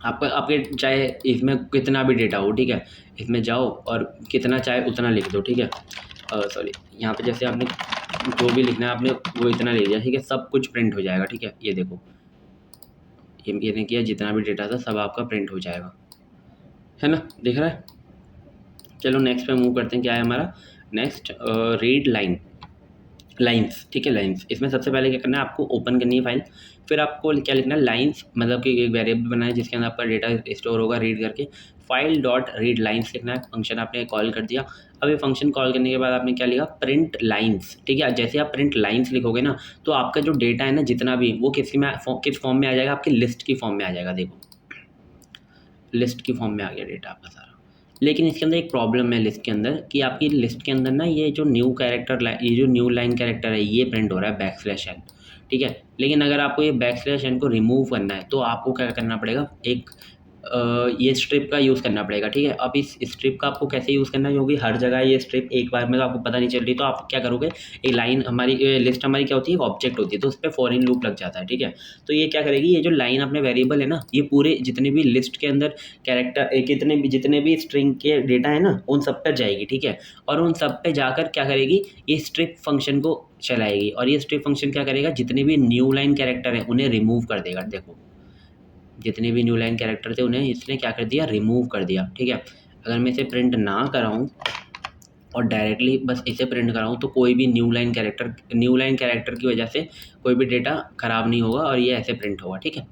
आपका आपके चाहे इसमें कितना भी डेटा हो, ठीक है, इसमें जाओ और कितना चाहे उतना लिख दो, ठीक है। सॉरी, यहाँ पे जैसे आपने जो भी लिखना है आपने वो इतना ले लिया, ठीक है, सब कुछ प्रिंट हो जाएगा, ठीक है। ये देखो ये किया, जितना भी डेटा था सब आपका प्रिंट हो जाएगा, है ना, दिख रहा है। चलो नेक्स्ट पे मूव करते हैं। क्या है हमारा नेक्स्ट, रीड लाइन्स, ठीक है, लाइन्स। इसमें सबसे पहले क्या करना है, आपको ओपन करनी है फाइल, फिर आपको क्या लिखना है, लाइन्स, मतलब कि एक वेरिएबल बनाए जिसके अंदर आपका डेटा स्टोर होगा रीड करके, फाइल डॉट रीड लाइन्स लिखना है। फंक्शन आपने कॉल कर दिया। अब ये फंक्शन कॉल करने के बाद आपने क्या लिखा, प्रिंट लाइन्स, ठीक है। जैसे आप प्रिंट लाइन्स लिखोगे ना तो आपका जो डेटा है ना जितना भी, वो किस फॉर्म में आ जाएगा, आपकी लिस्ट की फॉर्म में आ जाएगा। देखो लिस्ट की फॉर्म में आ गया डेटा आपका सारा। लेकिन इसके अंदर एक प्रॉब्लम है लिस्ट के अंदर, कि आपकी लिस्ट के अंदर ना ये जो न्यू कैरेक्टर, ये जो न्यू लाइन कैरेक्टर है ये प्रिंट हो रहा है \n, ठीक है। लेकिन अगर आपको ये \n को रिमूव करना है तो आपको क्या करना पड़ेगा, एक ये स्ट्रिप का यूज़ करना पड़ेगा, ठीक है। अब इस स्ट्रिप का आपको कैसे यूज़ करना है, क्योंकि हर जगह ये स्ट्रिप एक बार में तो आपको पता नहीं चल रही, तो आप क्या करोगे, एक लाइन हमारी लिस्ट हमारी क्या होती है, एक ऑब्जेक्ट होती है, तो उस पर फॉर इन लूप लग जाता है, ठीक है। तो ये क्या करेगी, ये जो लाइन अपने वेरिएबल है ना, ये पूरे जितने भी लिस्ट के अंदर कैरेक्टर, जितने भी स्ट्रिंग के डेटा है ना उन सब पर जाएगी, ठीक है। और उन सब पे जाकर क्या करेगी, ये स्ट्रिप फंक्शन को चलाएगी, और ये स्ट्रिप फंक्शन क्या करेगा, जितने भी न्यू लाइन कैरेक्टर है उन्हें रिमूव कर देगा। देखो जितने भी न्यू लाइन कैरेक्टर थे उन्हें इसने क्या कर दिया, रिमूव कर दिया, ठीक है। अगर मैं इसे प्रिंट ना कराऊँ और डायरेक्टली बस इसे प्रिंट कराऊँ तो कोई भी न्यू लाइन कैरेक्टर की वजह से कोई भी डेटा ख़राब नहीं होगा और ये ऐसे प्रिंट होगा, ठीक है।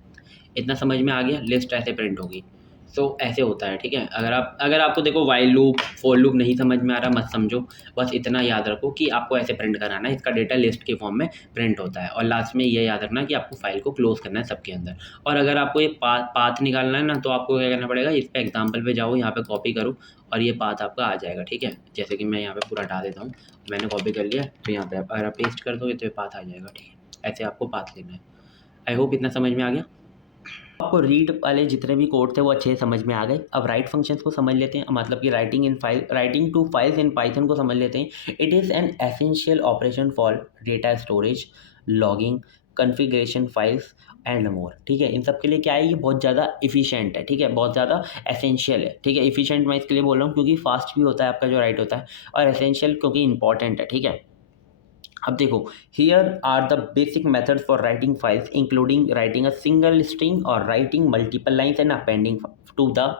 इतना समझ में आ गया, लिस्ट ऐसे प्रिंट होगी। सो ऐसे होता है, ठीक है। अगर आपको देखो वाइल लूप फॉर लूप नहीं समझ में आ रहा मत समझो, बस इतना याद रखो कि आपको ऐसे प्रिंट कराना है, इसका डेटा लिस्ट के फॉर्म में प्रिंट होता है। और लास्ट में ये याद रखना कि आपको फाइल को क्लोज करना है सबके अंदर। और अगर आपको ये पाथ निकालना है ना तो आपको क्या करना पड़ेगा, इस पर एग्जाम्पल पे जाओ, यहाँ पे कॉपी करो और ये पाथ आपका आ जाएगा, ठीक है। जैसे कि मैं यहाँ पे पूरा हटा देता हूँ, मैंने कॉपी कर लिया, तो यहाँ पे अगर आप पेस्ट कर दोगे तो ये पाथ आ जाएगा, ठीक है। ऐसे आपको पाथ लेना है। आई होप इतना समझ में आ गया। आपको रीड वाले जितने भी कोड थे वो अच्छे से समझ में आ गए। अब राइट फंक्शंस को समझ लेते हैं, मतलब कि writing to files in Python को समझ लेते हैं। It is an essential operation for data storage, logging, configuration files and more. ठीक है, इन सब के लिए क्या है, ये बहुत ज़्यादा एफिशिएंट है। ठीक है, बहुत ज़्यादा एसेंशियल है। ठीक है, एफिशिएंट मैं इसके लिए बोल रहा हूँ क्योंकि फास्ट भी होता है आपका जो राइट होता है, और एसेंशियल क्योंकि इंपॉर्टेंट है। ठीक है, अब देखो, here are the basic methods for writing files including writing a single string और writing multiple lines and appending to the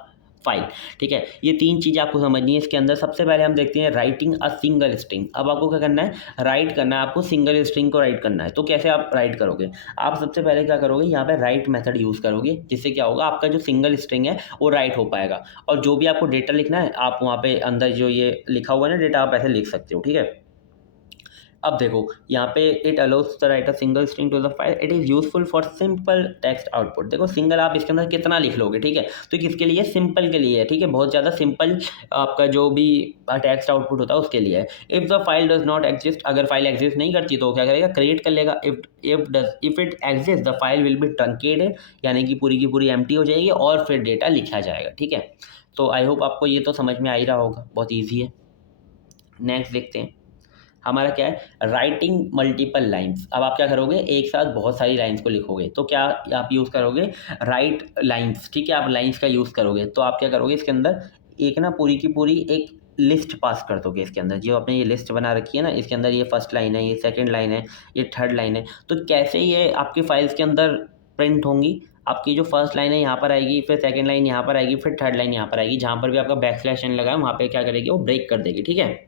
file. ठीक है, ये तीन चीज़ें आपको समझनी है इसके अंदर। सबसे पहले हम देखते हैं राइटिंग अ सिंगल स्ट्रिंग। अब आपको क्या करना है, राइट करना है, आपको सिंगल स्ट्रिंग को राइट करना है। तो कैसे आप राइट करोगे, आप सबसे पहले क्या करोगे, यहाँ पे राइट मेथड यूज़ करोगे, जिससे क्या होगा, आपका जो सिंगल स्ट्रिंग है वो राइट हो पाएगा। और जो भी आपको डेटा लिखना है, आप वहाँ पे अंदर जो ये लिखा हुआ है ना डेटा, आप ऐसे लिख सकते हो। ठीक है, अब देखो यहाँ पे it allows the write a single string to the file, it is useful for simple text output. देखो सिंगल आप इसके अंदर कितना लिख लोगे। ठीक है, तो किसके लिए, सिंपल के लिए है। ठीक है, बहुत ज़्यादा सिंपल आपका जो भी टेक्स्ट आउटपुट होता है उसके लिए है। If the file does not exist, अगर फाइल एग्जिस्ट नहीं करती तो क्या करेगा, क्रिएट कर लेगा। If it exist the file will be truncated, यानी कि पूरी की पूरी एम्प्टी हो जाएगी और फिर डेटा लिखा जाएगा। ठीक है, तो आई होप आपको ये तो समझ में आ ही रहा होगा, बहुत ईजी है। नेक्स्ट देखते हैं हमारा क्या है, राइटिंग मल्टीपल लाइन्स। अब आप क्या करोगे, एक साथ बहुत सारी लाइन्स को लिखोगे, तो क्या आप यूज़ करोगे, राइट लाइन्स। ठीक है, आप लाइन्स का यूज़ करोगे, तो आप क्या करोगे, इसके अंदर एक ना पूरी की पूरी एक लिस्ट पास कर दोगे इसके अंदर। जो आपने ये लिस्ट बना रखी है ना, इसके अंदर ये फर्स्ट लाइन है, ये सेकंड लाइन है, ये थर्ड लाइन है। तो कैसे ये आपकी फाइल्स के अंदर प्रिंट होंगी, आपकी जो फर्स्ट लाइन है यहाँ पर आएगी, फिर सेकंड लाइन यहाँ पर आएगी, फिर थर्ड लाइन यहाँ पर आएगी। जहाँ पर भी आपका बैक स्लैश एन लगा है वहाँ पे क्या करेगी, वो ब्रेक कर देगी। ठीक है,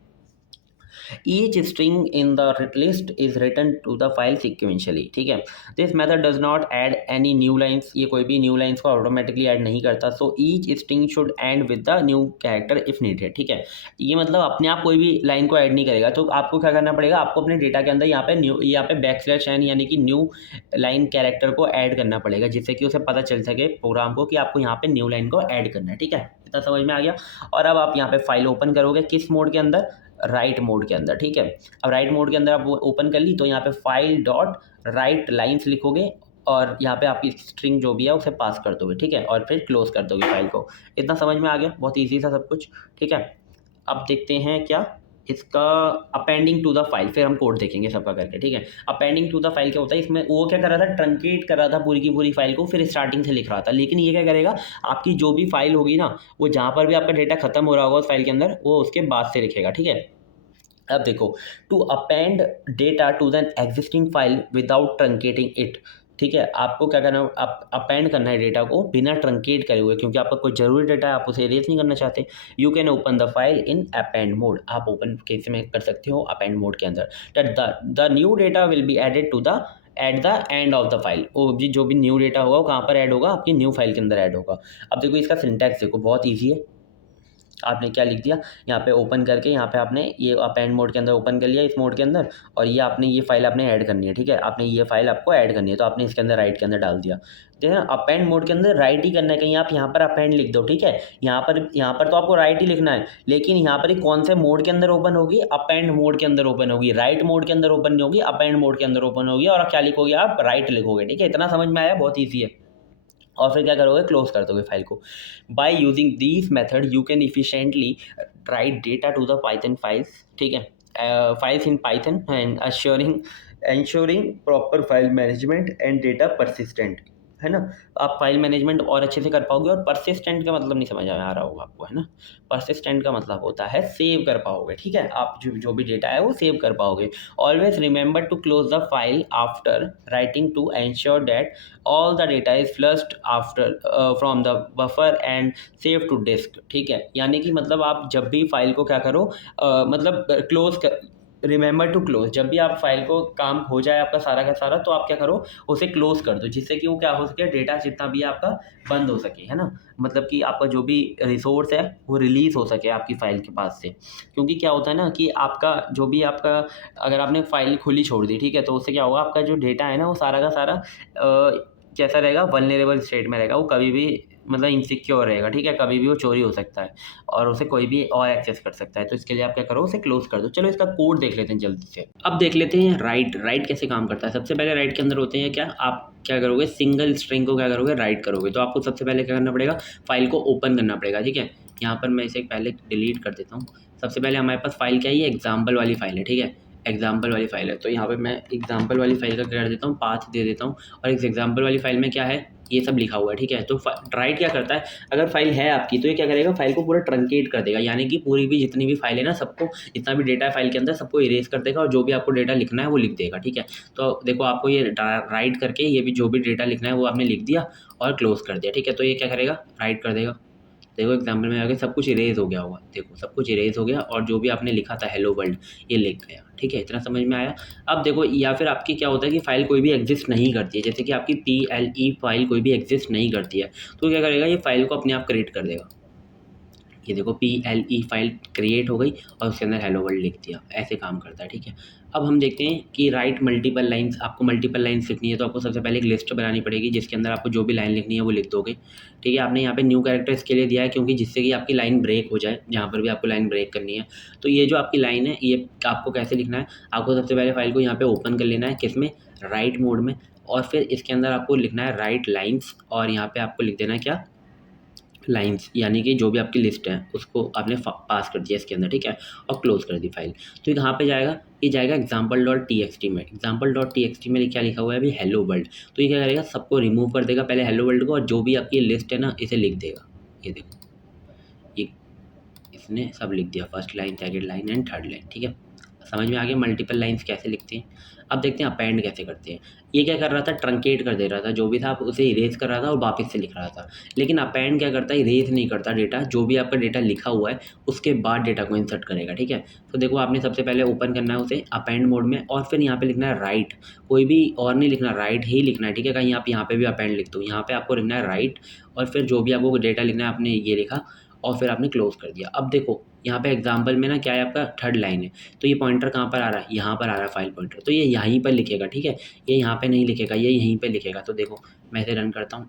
each string in the list is written to the file sequentially। ठीक है, this method does not add any new lines, ये कोई भी new lines को automatically add नहीं करता। so each string should end with the new character if needed। ठीक है, ये मतलब अपने आप कोई भी लाइन को ऐड नहीं करेगा, तो आपको क्या करना पड़ेगा, आपको अपने डेटा के अंदर यहाँ पे बैक स्लैश एन यानी कि न्यू लाइन कैरेक्टर को ऐड करना पड़ेगा, जिससे कि उसे पता चल सके प्रोग्राम को कि आपको यहाँ पे न्यू लाइन को ऐड करना है। ठीक है, इतना समझ में आ गया। और अब आप यहाँ पे फाइल ओपन करोगे, किस मोड के अंदर, राइट मोड के अंदर। ठीक है, अब राइट मोड के अंदर आप वो ओपन कर ली, तो यहाँ पे फाइल डॉट राइट लाइन्स लिखोगे और यहाँ पे आपकी स्ट्रिंग जो भी है उसे पास कर दोगे। ठीक है, और फिर क्लोज कर दोगे फाइल को। इतना समझ में आ गया, बहुत ईजी था सब कुछ। ठीक है, अब देखते हैं क्या इसका अपेंडिंग टू द फाइल, फिर हम कोड देखेंगे सबका करके। ठीक है, अपेंडिंग टू द फाइल क्या होता है, इसमें वो क्या कर रहा था, ट्रंकेट कर रहा था पूरी की पूरी फाइल को, फिर स्टार्टिंग से लिख रहा था। लेकिन ये क्या करेगा, आपकी जो भी फाइल होगी ना, वो जहाँ पर भी आपका डेटा खत्म हो रहा होगा उस फाइल के अंदर, वो उसके बाद से लिखेगा। ठीक है, अब देखो, to append data to than existing file without truncating it. ठीक है, आपको क्या करना है, आप अपेंड करना है डेटा को बिना ट्रंकेट करे हुए, क्योंकि आपका कोई जरूरी डेटा है, आप उसे इरेज नहीं करना चाहते। You can open the file in append mode, आप ओपन कैसे में कर सकते हो, अपेंड मोड के अंदर। That the new data will be added to the at the end of the file. वो भी जो भी न्यू डेटा होगा वो कहाँ पर ऐड होगा, आपकी न्यू फाइल के अंदर ऐड होगा। अब देखो इसका सिंटैक्स देखो, बहुत ईजी है। आपने क्या लिख दिया, यहाँ पे ओपन करके यहाँ पे आपने ये अपेंड मोड के अंदर ओपन कर लिया, इस मोड के अंदर, और ये आपने ये फाइल आपने ऐड करनी है। ठीक है, आपने ये फाइल आपको ऐड करनी है, तो आपने इसके अंदर राइट के अंदर डाल दिया। ठीक है, अपेंड मोड के अंदर राइट ही करना है, कहीं आप यहाँ पर अपेंड लिख दो। ठीक है, यहाँ पर तो आपको राइट ही लिखना है, लेकिन यहाँ पर ही कौन से मोड के अंदर ओपन होगी, अपेंड मोड के अंदर ओपन होगी, राइट मोड के अंदर ओपन नहीं होगी, अपेंड मोड के अंदर ओपन होगी। और क्या लिखोगे आप, राइट लिखोगे। ठीक है, इतना समझ में आया, बहुत ईजी है। और फिर क्या करोगे, क्लोज कर दोगे फाइल को। By using this method you can efficiently write data to the Python files. ठीक है, files in Python and ensuring proper file management and data persistent, है ना। आप फाइल मैनेजमेंट और अच्छे से कर पाओगे। और परसिस्टेंट का मतलब नहीं समझ में आ रहा होगा आपको, है ना। परसिस्टेंट का मतलब होता है सेव कर पाओगे। ठीक है, आप जो भी डेटा है वो सेव कर पाओगे। Always remember to close the file after writing to ensure that all the data is flushed after from the buffer and save to disk. ठीक है, यानी कि मतलब आप जब भी फाइल को क्या करो, मतलब क्लोज कर, रिमेंबर टू क्लोज, जब भी आप फाइल को काम हो जाए आपका सारा का सारा, तो आप क्या करो, उसे क्लोज कर दो, जिससे कि वो क्या हो सके, डेटा जितना भी है आपका बंद हो सके, है ना। मतलब कि आपका जो भी रिसोर्स है वो रिलीज हो सके आपकी फ़ाइल के पास से। क्योंकि क्या होता है ना कि आपका जो भी आपका, अगर आपने फाइल खुली छोड़ दी, ठीक है, तो उससे क्या होगा, आपका जो डेटा है ना वो सारा का सारा कैसा रहेगा, वल्नरेबल स्टेट में रहेगा। वो कभी भी मतलब इनसिक्योर रहेगा। ठीक है, कभी भी वो चोरी हो सकता है और उसे कोई भी और एक्सेस कर सकता है। तो इसके लिए आप क्या करो, उसे क्लोज कर दो। चलो इसका कोड देख लेते हैं जल्दी से। अब देख लेते हैं राइट कैसे काम करता है। सबसे पहले राइट के अंदर होते हैं क्या, आप क्या करोगे, सिंगल स्ट्रिंग को क्या करोगे, राइट करोगे। तो आपको सबसे पहले क्या करना पड़ेगा, फाइल को ओपन करना पड़ेगा। ठीक है, यहाँ पर मैं इसे पहले डिलीट कर देता हूँ। सबसे पहले हमारे पास फाइल क्या है, ये एग्जाम्पल वाली फाइल है। ठीक है, एग्जाम्पल वाली फाइल है। तो यहाँ पे मैं एग्जाम्पल वाली फाइल का क्या कर देता हूँ, पाथ दे देता हूँ, और इस एग्जाम्पल वाली फाइल में क्या है, ये सब लिखा हुआ है, ठीक है। तो राइट क्या करता है, अगर फाइल है आपकी तो ये क्या करेगा, फाइल को पूरा ट्रंकेट कर देगा, यानी कि पूरी भी जितनी भी फाइल है ना, सबको जितना भी डेटा है फाइल के अंदर सबको इरेज कर देगा, और जो भी आपको डेटा लिखना है वो लिख देगा, ठीक है। तो देखो आपको ये राइट करके ये भी जो भी डेटा लिखना है वो आपने लिख दिया और क्लोज कर दिया, ठीक है। तो ये क्या करेगा, राइट कर देगा। देखो एग्जाम्पल में आगे सब कुछ इरेज हो गया होगा, देखो सब कुछ इरेज हो गया, और जो भी आपने लिखा था हेलो वर्ल्ड ये लिख गया, ठीक है। इतना समझ में आया। अब देखो, या फिर आपकी क्या होता है कि फाइल कोई भी एग्जिस्ट नहीं करती है, जैसे कि आपकी PLE फाइल कोई भी एग्जिस्ट नहीं करती है, तो क्या करेगा, ये फाइल को अपने आप क्रिएट कर देगा। ये देखो PLE फाइल क्रिएट हो गई और उसके अंदर हेलो वर्ल्ड लिख दिया, ऐसे काम करता है, ठीक है। अब हम देखते हैं कि राइट मल्टीपल लाइंस, आपको मल्टीपल लाइंस लिखनी है तो आपको सबसे पहले एक लिस्ट बनानी पड़ेगी जिसके अंदर आपको जो भी लाइन लिखनी है वो लिख दोगे, ठीक है। आपने यहाँ पे न्यू कैरेक्टर इसके लिए दिया है क्योंकि जिससे कि आपकी लाइन ब्रेक हो जाए, जहाँ पर भी आपको लाइन ब्रेक करनी है। तो ये जो आपकी लाइन है ये आपको कैसे लिखना है, आपको सबसे पहले फाइल को यहाँ पे ओपन कर लेना है, किस में, राइट मोड में, और फिर इसके अंदर आपको लिखना है राइट लाइन्स, और यहाँ पे आपको लिख देना है क्या, लाइंस, यानी कि जो भी आपकी लिस्ट है उसको आपने पास कर दिया इसके अंदर, ठीक है, और क्लोज कर दी फाइल। तो ये कहाँ पे जाएगा, ये जाएगा example.txt में। example.txt में क्या लिखा हुआ है अभी, हेलो वर्ल्ड। तो ये क्या करेगा, सबको रिमूव कर देगा पहले हेलो वर्ल्ड को, और जो भी आपकी लिस्ट है ना इसे लिख देगा। ये देखो, ये इसने सब लिख दिया, first line, second line and third line, ठीक है। समझ में आ गया मल्टीपल लाइंस कैसे लिखते हैं। अब देखते हैं अपेंड कैसे करते हैं। ये क्या कर रहा था, ट्रंकेट कर दे रहा था, जो भी था आप उसे इरेज कर रहा था और वापस से लिख रहा था। लेकिन अपेंड क्या करता है, इरेज नहीं करता डेटा, जो भी आपका डेटा लिखा हुआ है उसके बाद डेटा को इंसर्ट करेगा, ठीक है। तो देखो आपने सबसे पहले ओपन करना है उसे अपेंड मोड में, और फिर यहाँ पे लिखना है राइट, कोई भी और नहीं लिखना, राइट ही लिखना है, ठीक है। कहीं आप यहाँ पे भी अपेंड लिख दो, यहाँ पे आपको लिखना है राइट, और फिर जो भी आपको डेटा लिखना है आपने ये लिखा और फिर आपने क्लोज कर दिया। अब देखो यहाँ पे एग्जाम्पल में ना क्या है, आपका थर्ड लाइन है, तो ये पॉइंटर कहाँ पर आ रहा है, यहाँ पर आ रहा है फाइल पॉइंटर, तो ये यहीं पर लिखेगा, ठीक है। ये यहाँ पे नहीं लिखेगा, ये यहीं पे लिखेगा। तो देखो मैं इसे रन करता हूँ,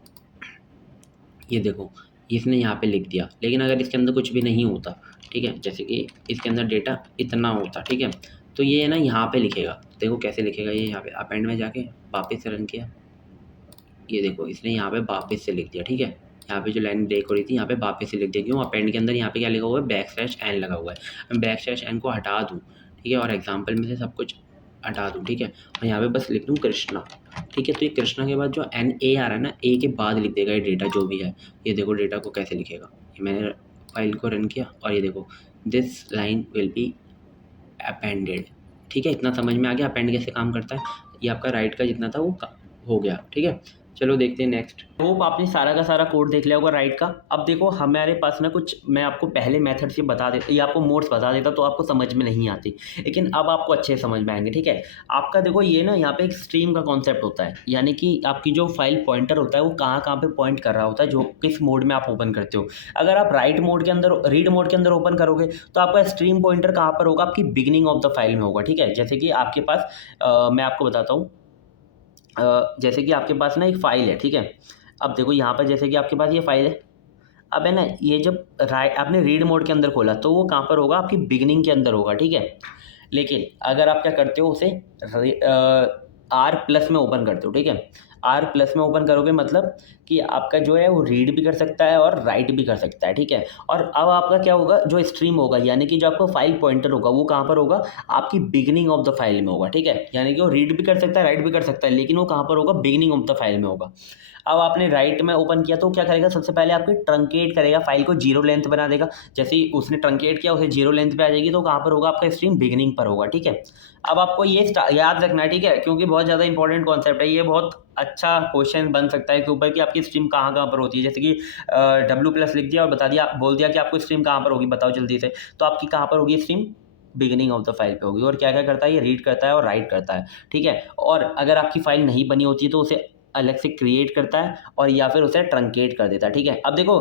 ये देखो इसने यहाँ पे लिख दिया, लेकिन अगर इसके अंदर कुछ भी नहीं होता, ठीक है, जैसे कि इसके अंदर डेटा इतना होता, ठीक है, तो ये ना यहाँ पे लिखेगा। देखो कैसे लिखेगा, ये यहाँ पे अपेंड में जाके वापस से रन किया, ये देखो इसने यहाँ पे वापस से लिख दिया, ठीक है। यहाँ पे जो लाइन ब्रेक हो रही थी यहाँ पे वापस से लिख दिया, क्यों, अपेंड के अंदर यहाँ पे क्या लिखा हुआ है, \n लगा हुआ है। मैं \n को हटा दूँ, ठीक है, और एग्जाम्पल में से सब कुछ हटा दूँ, ठीक है, और यहाँ पे बस लिख दूँ कृष्णा, ठीक है। तो ये कृष्णा के बाद जो NA आ रहा है ना, ए के बाद लिख देगा ये डेटा जो भी है। ये देखो डेटा को कैसे लिखेगा, ये मैंने फाइल को रन किया और ये देखो this line will be appended, ठीक है। इतना समझ में आ गया अपेंड कैसे काम करता है। ये आपका राइट का जितना था वो हो गया, ठीक है। चलो देखते हैं नेक्स्ट। होप आपने सारा का सारा कोड देख लिया होगा राइट का। अब देखो हमारे पास ना कुछ, मैं आपको पहले मेथड से बता देता, ये आपको मोड्स बता देता तो आपको समझ में नहीं आती, लेकिन अब आपको अच्छे समझ में आएंगे, ठीक है। आपका देखो ये ना यहाँ पे एक स्ट्रीम का कॉन्सेप्ट होता है, यानी कि आपकी जो फाइल पॉइंटर होता है वो कहाँ कहाँ पे पॉइंट कर रहा होता है, जो किस मोड में आप ओपन करते हो। अगर आप राइट मोड के अंदर, रीड मोड के अंदर ओपन करोगे तो आपका स्ट्रीम पॉइंटर कहाँ पर होगा, आपकी बिगिनिंग ऑफ द फाइल में होगा, ठीक है। जैसे कि आपके पास मैं आपको बताता हूँ, जैसे कि आपके पास ना एक फ़ाइल है, ठीक है। अब देखो यहाँ पर जैसे कि आपके पास ये फ़ाइल है, अब है ना ये जब आपने रीड मोड के अंदर खोला तो वो कहाँ पर होगा, आपकी बिगिनिंग के अंदर होगा, ठीक है। लेकिन अगर आप क्या करते हो, उसे R+ में ओपन करते हो, ठीक है। R+ में ओपन करोगे मतलब कि आपका जो है वो रीड भी कर सकता है और राइट भी कर सकता है, ठीक है। और अब आपका क्या होगा, जो स्ट्रीम होगा यानी कि जो आपका फाइल पॉइंटर होगा वो कहाँ पर होगा, आपकी बिगिनिंग ऑफ द फाइल में होगा, ठीक है। यानी कि वो रीड भी कर सकता है, राइट भी कर सकता है, लेकिन वो कहाँ पर होगा, बिगिनिंग ऑफ द फाइल में होगा। अब आपने राइट में ओपन किया तो क्या करेगा, सबसे पहले आपकी ट्रंकेट करेगा, फाइल को 0 लेंथ बना देगा। जैसे ही उसने ट्रंकेट किया, उसे 0 लेंथ पे आ जाएगी, तो कहाँ पर होगा, आपका स्ट्रीम बिगिनिंग पर होगा, ठीक है। अब आपको ये याद रखना है, ठीक है, क्योंकि बहुत ज़्यादा इंपॉर्टेंट कॉन्सेप्ट है ये, बहुत अच्छा क्वेश्चन बन सकता है के ऊपर कि आपकी स्ट्रीम कहाँ कहाँ पर होती है। जैसे कि W+ लिख दिया और बता दिया, बोल दिया कि आपको स्ट्रीम कहाँ पर होगी, बताओ जल्दी से, तो आपकी कहाँ पर होगी stream, beginning of the file पे होगी। और क्या क्या करता है, ये रीड करता है और राइट करता है, ठीक है। और अगर आपकी फाइल नहीं बनी होती है तो उसे अलग से क्रिएट करता है, और या फिर उसे ट्रंकेट कर देता है, ठीक है। अब देखो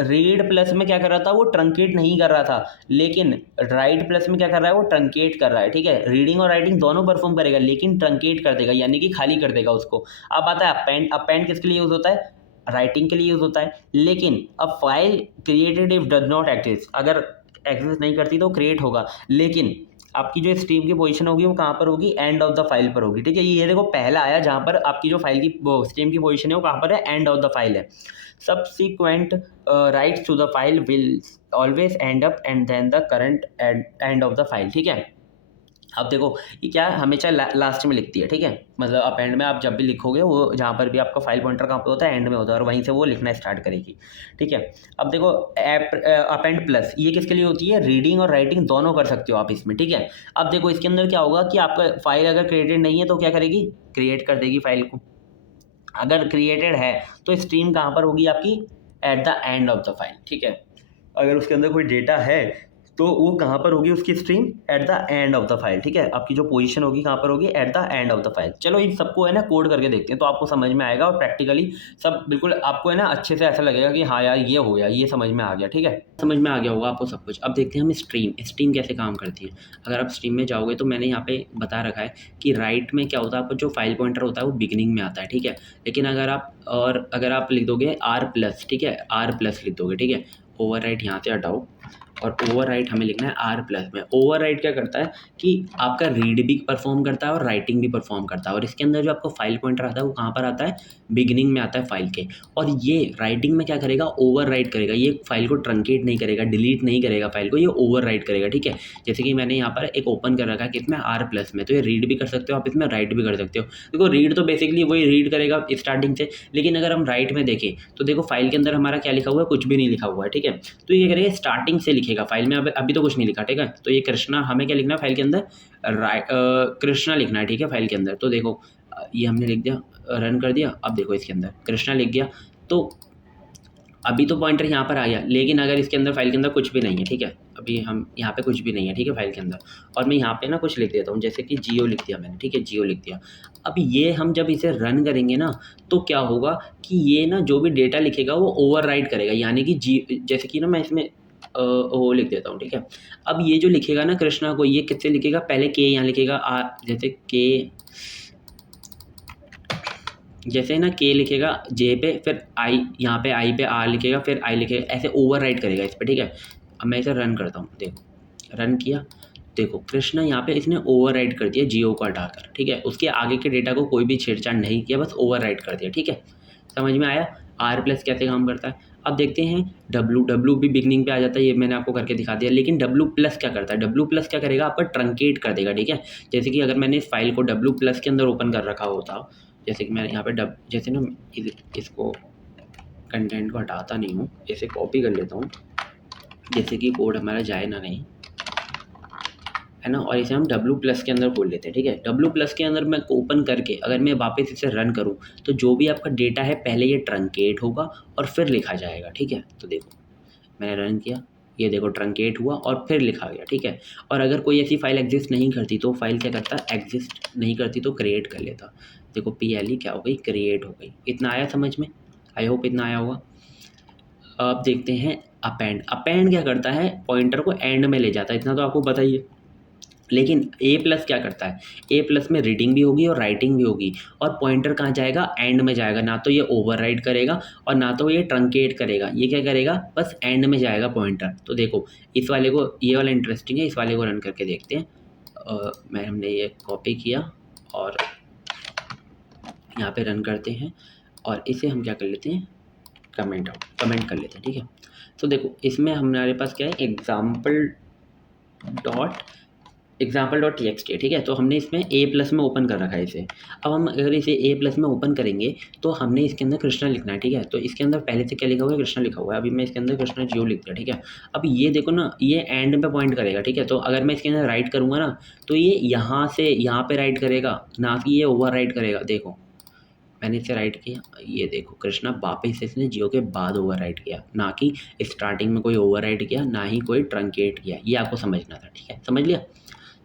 रीड प्लस में क्या कर रहा था, वो ट्रंकेट नहीं कर रहा था, लेकिन राइट प्लस में क्या कर रहा है, वो ट्रंकेट कर रहा है, ठीक है। रीडिंग और राइटिंग दोनों परफॉर्म करेगा, लेकिन ट्रंकेट कर देगा, यानी कि खाली कर देगा उसको। अब आता है अपेंड। अपेंड किसके लिए यूज होता है, राइटिंग के लिए यूज होता है। लेकिन अब file created if does not exist, अगर एग्जिस्ट नहीं करती तो क्रिएट होगा, लेकिन आपकी जो स्ट्रीम की पोजीशन होगी वो कहाँ पर होगी, एंड ऑफ द फाइल पर होगी, ठीक है। ये देखो पहला आया जहाँ पर आपकी जो फाइल की स्ट्रीम की पोजीशन है वो कहाँ पर है, एंड ऑफ द फाइल है। Subsequent writes to the file will always end up and then the current end of the file, ठीक है। अब देखो ये क्या है, हमेशा लास्ट में लिखती है, ठीक है, मतलब अपेंड में आप जब भी लिखोगे वो जहाँ पर भी आपका फाइल पॉइंटर कहाँ पे होता है, एंड में होता है, और वहीं से वो लिखना स्टार्ट करेगी, ठीक है। अब देखो अपेंड प्लस ये किसके लिए होती है, रीडिंग और राइटिंग दोनों कर सकते हो आप इसमें, ठीक है। अब देखो इसके अंदर क्या होगा कि आपका फाइल अगर क्रिएटेड नहीं है तो क्या करेगी, क्रिएट कर देगी फाइल को। अगर क्रिएटेड है तो स्ट्रीम कहाँ पर होगी आपकी, eight the end of the file, ठीक है। अगर उसके अंदर कोई डेटा है तो वो कहाँ पर होगी उसकी stream, eight the end of the file, ठीक है। आपकी जो पोजीशन होगी कहाँ पर होगी, eight the end of the file. चलो इन सबको है ना कोड करके देखते हैं तो आपको समझ में आएगा, और प्रैक्टिकली सब बिल्कुल आपको है ना अच्छे से ऐसा लगेगा कि हाँ यार ये हो गया, ये समझ में आ गया, ठीक है, समझ में आ गया होगा आपको सब कुछ। अब देखते हैं हम स्ट्रीम कैसे काम करती है। अगर आप स्ट्रीम में जाओगे तो मैंने यहाँ पे बता रखा है कि राइट में क्या होता है, आपका जो फाइल पॉइंटर होता है वो बिगिनिंग में आता है, ठीक है। लेकिन अगर आप लिख दोगे R+, ठीक है, R+ लिख दोगे, ठीक है, ओवरराइट यहाँ से हटाओ, और ओवरराइट हमें लिखना है R+ में। ओवरराइट क्या करता है कि आपका रीड भी परफॉर्म करता है और राइटिंग भी परफॉर्म करता है, और इसके अंदर जो आपको फाइल पॉइंटर आता है वो कहाँ पर आता है, बिगिनिंग में आता है फाइल के। और ये राइटिंग में क्या करेगा, ओवरराइट करेगा, ये फाइल को ट्रंकेट नहीं करेगा, डिलीट नहीं करेगा फाइल को, ये ओवरराइट करेगा, ठीक है। जैसे कि मैंने यहाँ पर एक ओपन कर रखा है किसमें, R+ में, तो ये रीड भी कर सकते हो आप, इसमें राइट भी कर सकते हो। देखो रीड तो बेसिकली वही रीड करेगा स्टार्टिंग से, लेकिन अगर हम राइट में देखें तो देखो फाइल के अंदर हमारा क्या लिखा हुआ है, कुछ भी नहीं लिखा हुआ है, ठीक है। तो ये करेगा स्टार्टिंग से लिखेगा फाइल में, अभी तो कुछ नहीं लिखा, ठीक है। तो ये कृष्णा, हमें क्या लिखना है फाइल के अंदर, कृष्णा लिखना है, ठीक है, फाइल के अंदर। तो देखो ये हमने लिख दिया, रन कर दिया, अब देखो इसके अंदर कृष्णा लिख गया, तो अभी तो पॉइंटर यहाँ पर आ गया, लेकिन अगर इसके अंदर फाइल के अंदर कुछ भी नहीं है, ठीक है, अभी हम यहाँ पे कुछ भी नहीं है, ठीक है, फाइल के अंदर, और मैं यहाँ पे ना कुछ लिख देता हूँ, जैसे कि जियो लिख दिया मैंने, ठीक है, जियो लिख दिया। अब ये हम जब इसे रन करेंगे ना तो क्या होगा कि ये ना जो भी डेटा लिखेगा वो ओवरराइट करेगा, यानी कि जैसे कि ना मैं इसमें वो लिख देता हूँ, ठीक है। अब ये जो लिखेगा ना कृष्णा को, ये किससे लिखेगा, पहले के यहाँ लिखेगा, जैसे के, जैसे ना के लिखेगा जे पे, फिर आई, यहाँ पे आई पे आर लिखेगा, फिर आई लिखेगा, ऐसे ओवरराइट करेगा इस पर, ठीक है। अब मैं इसे रन करता हूँ, देखो रन किया, देखो कृष्णा यहाँ पे इसने ओवरराइट कर दिया जियो को हटाकर, ठीक है, उसके आगे के डेटा को कोई भी छेड़छाड़ नहीं किया, बस ओवरराइट कर दिया, ठीक है। समझ में आया R+ कैसे काम करता है। अब देखते हैं डब्लू भी बिगनिंग पे आ जाता है, ये मैंने आपको करके दिखा दिया। लेकिन W+ क्या करता है, W+ क्या करेगा, आपका ट्रंकेट कर देगा, ठीक है। जैसे कि अगर मैंने इस फाइल को W+ के अंदर ओपन कर रखा होता, जैसे कि मैं यहाँ पे जैसे ना इसको कंटेंट को हटाता नहीं हूँ, इसे कॉपी कर लेता हूँ, जैसे कि कोड हमारा जाए ना नहीं, है ना, और इसे हम W+ के अंदर खोल लेते हैं, ठीक है। W+ के अंदर मैं ओपन करके अगर मैं वापस इसे रन करूँ तो जो भी आपका डेटा है पहले ये ट्रंकेट होगा और फिर लिखा जाएगा, ठीक है। तो देखो मैंने रन किया, ये देखो ट्रंकेट हुआ और फिर लिखा गया, ठीक है। और अगर कोई ऐसी फाइल एग्जिस्ट नहीं करती तो फाइल क्या करता, एग्जिस्ट नहीं करती तो क्रिएट कर लेता। देखो PLE क्या हो गई, क्रिएट हो गई। इतना आया समझ में, आई होप इतना आया होगा। अब देखते हैं अपेंड क्या करता है, पॉइंटर को एंड में ले जाता है, इतना तो आपको पता ही है। लेकिन A+ क्या करता है, A+ में रीडिंग भी होगी और राइटिंग भी होगी, और पॉइंटर कहाँ जाएगा, एंड में जाएगा। ना तो ये ओवरराइट करेगा और ना तो ये ट्रंकेट करेगा, ये क्या करेगा, बस एंड में जाएगा पॉइंटर। तो देखो इस वाले को, ये वाला इंटरेस्टिंग है, इस वाले को रन करके देखते हैं। हमने ये कॉपी किया और यहाँ पे रन करते हैं, और इसे हम क्या कर लेते हैं, कमेंट कर लेते हैं, ठीक है। तो देखो इसमें हमारे पास क्या है, example.txt है, ठीक है। तो हमने इसमें A+ में ओपन कर रखा है इसे। अब हम अगर इसे A+ में ओपन करेंगे तो हमने इसके अंदर कृष्णा लिखना है, ठीक है। तो इसके अंदर पहले से क्या लिखा हुआ है, कृष्णा लिखा हुआ है। अभी मैं इसके अंदर कृष्णा जियो लिख दिया, ठीक है। अब ये देखो ना, ये एंड पे पॉइंट करेगा, ठीक है। तो अगर मैं इसके अंदर राइट करूँगा ना तो ये यहाँ से यहाँ पे राइट करेगा, ना कि ये ओवर राइट करेगा। देखो मैंने इसे राइट किया, ये देखो कृष्णा वापस इसने जियो के बाद ओवर राइट किया, ना कि स्टार्टिंग में कोई ओवर राइट किया, ना ही कोई ट्रंकेट किया। ये आपको समझना था, ठीक है, समझ लिया।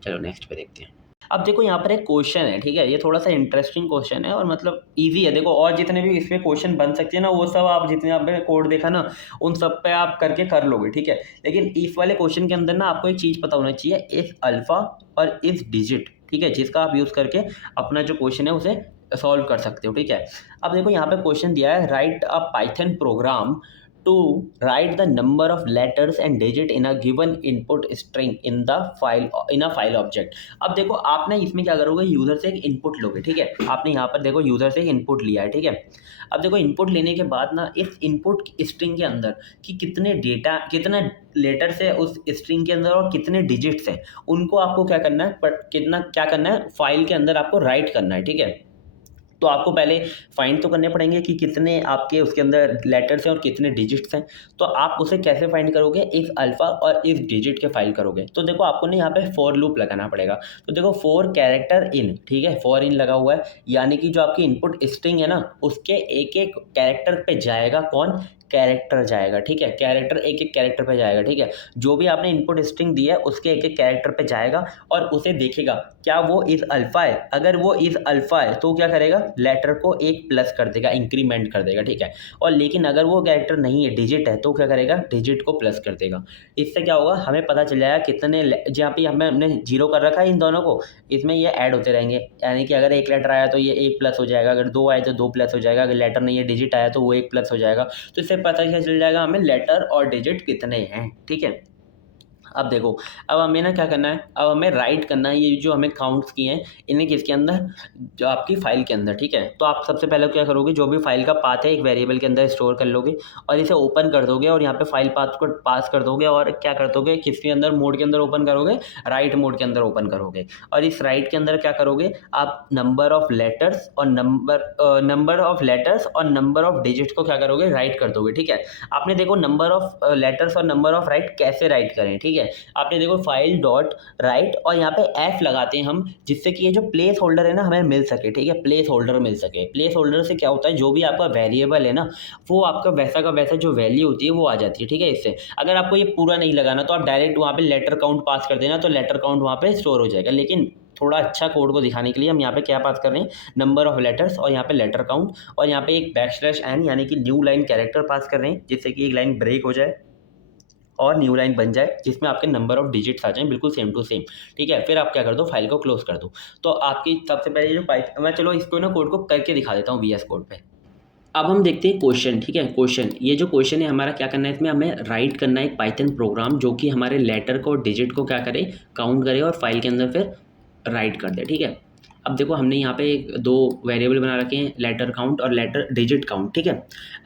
चलो नेक्स्ट पे देखते हैं। अब देखो यहाँ पर एक क्वेश्चन है, ठीक है, ये थोड़ा सा इंटरेस्टिंग क्वेश्चन है और मतलब इजी है। देखो और जितने भी इसमें क्वेश्चन बन सकते हैं ना, वो सब आप जितने आपने कोड देखा ना उन सब पे आप करके कर लोगे, ठीक है। लेकिन इस वाले क्वेश्चन के अंदर ना आपको एक चीज़ पता होना चाहिए, इस अल्फा और इस डिजिट, ठीक है, जिसका आप यूज़ करके अपना जो क्वेश्चन है उसे सॉल्व कर सकते हो, ठीक है। अब देखो यहाँ पे क्वेश्चन दिया है, right a Python programme to write the number of letters and digit in a given input string in the file in a file object। अब देखो आपने इसमें क्या करोगे, यूज़र से एक इनपुट लोगे, ठीक है। आपने यहाँ पर देखो यूज़र से एक इनपुट लिया है, ठीक है। अब देखो इनपुट लेने के बाद ना इस इनपुट स्ट्रिंग के अंदर कि कितने डेटा कितना लेटर्स है उस स्ट्रिंग के अंदर और कितने डिजिट्स हैं, उनको आपको क्या करना है, कितना क्या करना है, फाइल के अंदर आपको राइट करना है, ठीक है। तो आपको पहले फाइंड तो करने पड़ेंगे कि कितने आपके उसके अंदर लेटर्स हैं और कितने डिजिट्स हैं। तो आप उसे कैसे फाइंड करोगे, इफ अल्फ़ा और इफ डिजिट के फाइल करोगे। तो देखो आपको ना यहाँ पे फॉर लूप लगाना पड़ेगा। तो देखो फॉर कैरेक्टर इन, ठीक है, फॉर इन लगा हुआ है, यानी कि जो आपकी इनपुट स्ट्रिंग है ना उसके एक एक कैरेक्टर पे जाएगा कौन, कैरेक्टर जाएगा, ठीक है। कैरेक्टर एक एक कैरेक्टर पे जाएगा, ठीक है। जो भी आपने इनपुट स्ट्रिंग दी है उसके एक एक कैरेक्टर पे जाएगा और उसे देखेगा क्या वो इज़ अल्फ़ा है। अगर वो इज़ अल्फ़ा है तो क्या करेगा, लेटर को एक प्लस कर देगा, इंक्रीमेंट कर देगा, ठीक है। और लेकिन अगर वो कैरेक्टर नहीं है, डिजिट है, तो क्या करेगा, डिजिट को प्लस कर देगा। इससे क्या होगा, हमें पता चल जाएगा कितने जहाँ पे हमने जीरो कर रखा है इन दोनों को, इसमें ये ऐड होते रहेंगे। यानी कि अगर एक लेटर आया तो ये एक प्लस हो जाएगा, अगर दो आए तो दो प्लस हो जाएगा, अगर लेटर नहीं है डिजिट आया तो वो एक प्लस हो जाएगा। तो इससे पता क्या चल जाएगा हमें, लेटर और डिजिट कितने हैं, ठीक है। अब देखो, अब हमें ना क्या करना है, अब हमें राइट करना है ये जो हमें काउंट्स किए हैं इन्हें किसके अंदर, जो आपकी फ़ाइल के अंदर, ठीक है। तो आप सबसे पहले क्या करोगे, जो भी फ़ाइल का पाथ है एक वेरिएबल के अंदर स्टोर कर लोगे और इसे ओपन कर दोगे और यहाँ पे फाइल पाथ को पास कर दोगे और क्या कर दोगे, किसके अंदर, मोड के अंदर ओपन करोगे, राइट मोड के अंदर ओपन करोगे। और इस राइट के अंदर क्या करोगे आप, नंबर ऑफ़ लेटर्स और नंबर ऑफ़ लेटर्स और नंबर ऑफ़ डिजिट्स को क्या करोगे, राइट कर दोगे, ठीक है। आपने देखो नंबर ऑफ़ लेटर्स और नंबर ऑफ़ राइट कैसे राइट करें, ठीक है। आपने देखो फाइल डॉट राइट और यहाँ पे एफ लगाते हैं हम, जिससे कि ये जो प्लेस होल्डर है ना हमें मिल सके, ठीक है। प्लेस होल्डर मिल सके, प्लेस होल्डर से क्या होता है, जो भी आपका वेरिएबल है ना वो आपका वैसा का वैसा जो वैल्यू होती है वो आ जाती है, ठीक है। इससे अगर आपको ये पूरा नहीं लगाना तो आप डायरेक्ट वहाँ पे लेटर काउंट पास कर देना, तो लेटर काउंट वहाँ पे स्टोर हो जाएगा। लेकिन थोड़ा अच्छा कोड को दिखाने के लिए हम यहाँ पे क्या पास कर रहे हैं, नंबर ऑफ लेटर्स और यहाँ पे लेटर काउंट और यहाँ पे एक बैकस्लैश एन यानी कि न्यू लाइन कैरेक्टर पास कर रहे हैं, जिससे कि एक लाइन ब्रेक हो जाए और न्यू लाइन बन जाए जिसमें आपके नंबर ऑफ डिजिट्स आ जाएँ बिल्कुल सेम टू सेम, ठीक है। फिर आप क्या कर दो, फाइल को क्लोज कर दो। तो आपकी सबसे पहले जो मैं चलो इसको ना कोड को करके दिखा देता हूँ वीएस कोड पे। अब हम देखते हैं क्वेश्चन, ठीक है। क्वेश्चन, ये जो क्वेश्चन है हमारा क्या करना है, इसमें हमें राइट करना है एक पाइथन प्रोग्राम जो कि हमारे लेटर को और डिजिट को क्या करे, काउंट करे और फाइल के अंदर फिर राइट कर दे, ठीक है। अब देखो हमने यहाँ पे दो वेरिएबल बना रखे हैं, लेटर काउंट और लेटर डिजिट काउंट, ठीक है।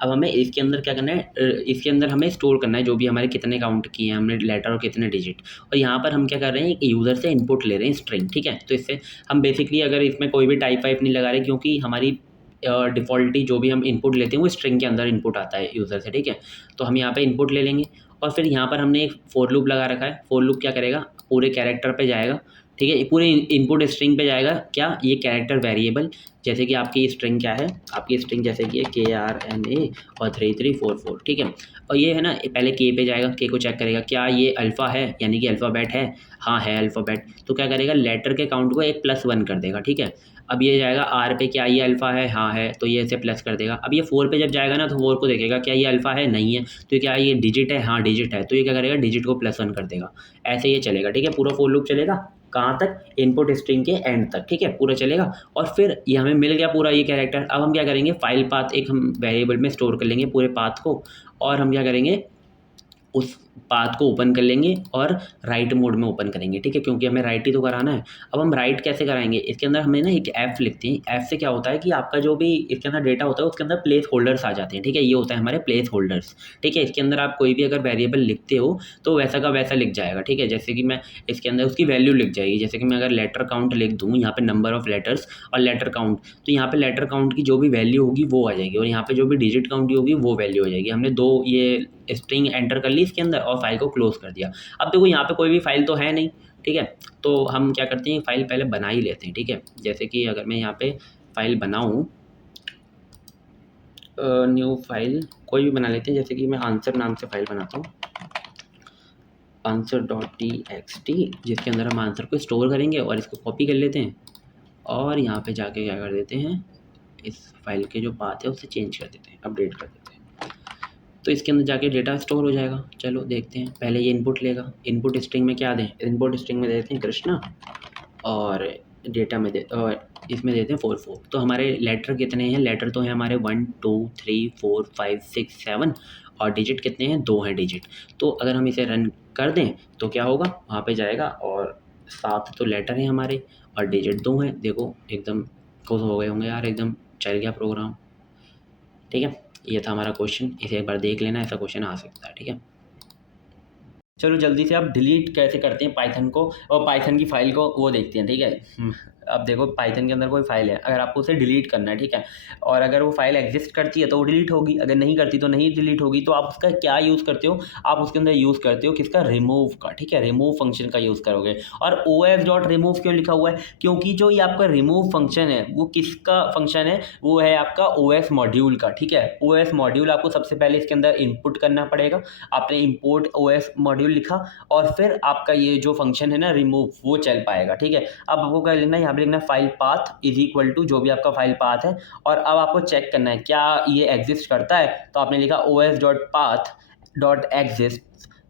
अब हमें इसके अंदर क्या करना है, इसके अंदर हमें स्टोर करना है जो भी हमारे कितने काउंट किए हैं हमने लेटर और कितने डिजिट। और यहाँ पर हम क्या कर रहे हैं, एक यूज़र से इनपुट ले रहे हैं स्ट्रिंग, ठीक है। तो इससे हम बेसिकली अगर इसमें कोई भी टाइप वाइप नहीं लगा रहे, क्योंकि हमारी डिफ़ॉल्टली जो भी हम इनपुट लेते हैं वो स्ट्रिंग के अंदर इनपुट आता है यूज़र से, ठीक है। तो हम यहाँ पे इनपुट ले लेंगे और फिर यहाँ पर हमने एक फॉर लूप लगा रखा है। फॉर लूप क्या करेगा, पूरे कैरेक्टर पे जाएगा, ठीक है। ये पूरे इनपुट स्ट्रिंग पे जाएगा क्या, ये कैरेक्टर वेरिएबल, जैसे कि आपकी स्ट्रिंग क्या है, आपकी स्ट्रिंग जैसे कि KRNA और 3344, ठीक है। और ये है ना, पहले के पे जाएगा, के को चेक करेगा क्या ये अल्फ़ा है, यानी कि अल्फ़ाबेट है, हाँ है अल्फ़ाबेट। तो क्या करेगा, लेटर के काउंट को एक +1 कर देगा, ठीक है। अब ये जाएगा आर पे, क्या ये अल्फ़ा है, हाँ है, तो ये इसे प्लस कर देगा। अब ये 4 पे जब जाएगा ना तो 4 को देखेगा क्या ये अल्फ़ा है, नहीं है, तो क्या ये डिजिट है, हाँ डिजिट है, तो ये क्या करेगा, डिजिट को +1 कर देगा। ऐसे ये चलेगा, ठीक है। पूरा फॉर लूप चलेगा कहाँ तक, इनपुट स्ट्रिंग के एंड तक, ठीक है, पूरा चलेगा। और फिर ये हमें मिल गया पूरा ये कैरेक्टर। अब हम क्या करेंगे, फाइल पाथ एक हम वेरिएबल में स्टोर कर लेंगे पूरे पाथ को, और हम क्या करेंगे, उस पाथ को ओपन कर लेंगे और राइट मोड में ओपन करेंगे, ठीक है, क्योंकि हमें राइट ही तो कराना है। अब हम राइट कैसे कराएंगे, इसके अंदर हमें ना एक एफ लिखते हैं। एफ से क्या होता है कि आपका जो भी इसके अंदर डेटा होता है उसके अंदर प्लेस होल्डर्स आ जाते हैं, ठीक है। ये होता है हमारे प्लेस होल्डर्स, ठीक है। इसके अंदर आप कोई भी अगर वेरिएबल लिखते हो तो वैसा का वैसा लिख जाएगा, ठीक है। जैसे कि मैं इसके अंदर उसकी वैल्यू लिख जाएगी, जैसे कि मैं अगर लेटर काउंट लिख दूँ यहाँ पे नंबर ऑफ लेटर्स और लेटर काउंट, तो यहाँ पे लेटर काउंट की जो भी वैल्यू होगी वो आ जाएगी और यहाँ पे जो भी डिजिट काउंट की होगी वो वैल्यू हो जाएगी। हमने दो ये स्ट्रिंग एंटर कर ली इसके अंदर और फाइल को क्लोज कर दिया। अब देखो यहाँ पे कोई भी फाइल तो है नहीं, ठीक है। तो हम क्या करते हैं, फाइल पहले बना ही लेते हैं, ठीक है। जैसे कि अगर मैं यहाँ पे फाइल बनाऊँ, न्यू फाइल कोई भी बना लेते हैं, जैसे कि मैं आंसर नाम से फाइल बनाता हूँ, answer.txt, जिसके अंदर हम आंसर को स्टोर करेंगे और इसको कॉपी कर लेते हैं और यहाँ पे जाके क्या कर देते हैं, इस फाइल के जो पाथ है उसे चेंज कर देते हैं, अपडेट कर देते हैं। तो इसके अंदर जाके डेटा स्टोर हो जाएगा। चलो देखते हैं, पहले ये इनपुट लेगा। इनपुट स्ट्रिंग में क्या दें, इनपुट स्ट्रिंग में देते हैं कृष्णा और डेटा में और इसमें देते हैं 44। तो हमारे लेटर कितने हैं, लेटर तो हैं हमारे 1 2 3 4 5 6 7 और डिजिट कितने हैं, 2 हैं डिजिट। तो अगर हम इसे रन कर दें तो क्या होगा, वहाँ पे जाएगा और 7 तो लेटर हैं हमारे और डिजिट 2 हैं। देखो एकदम खुश हो गए होंगे यार, एकदम चल गया प्रोग्राम। ठीक है, ये था हमारा क्वेश्चन, इसे एक बार देख लेना, ऐसा क्वेश्चन आ सकता है। ठीक है, चलो जल्दी से आप डिलीट कैसे करते हैं पाइथन को और पाइथन की फ़ाइल को वो देखते हैं। ठीक है, अब देखो पाइथन के अंदर कोई फ़ाइल है, अगर आपको उसे डिलीट करना है, ठीक है, और अगर वो फ़ाइल एग्जिस्ट करती है तो वो डिलीट होगी, अगर नहीं करती तो नहीं डिलीट होगी। तो आप उसका क्या यूज़ करते हो, आप उसके अंदर यूज़ करते हो किसका, रिमूव का। ठीक है, रिमूव फंक्शन का यूज़ करोगे। और os डॉट रिमूव क्यों लिखा हुआ है, क्योंकि जो ये आपका रिमूव फंक्शन है वो किसका फंक्शन है, वो है आपका ओएस मॉड्यूल का। ठीक है, ओएस मॉड्यूल आपको सबसे पहले इसके अंदर इनपुट करना पड़ेगा। आपने इंपोर्ट ओएस मॉड्यूल लिखा और फिर आपका ये जो फंक्शन है ना रिमूव, वो चल पाएगा। ठीक है, अब आपको क्या लिखना है, यहाँ पे लिखना है file path is equal to जो भी आपका फाइल पाथ है, और अब आपको चेक करना है क्या ये एग्जिस्ट करता है। तो आपने लिखा os dot path dot exist,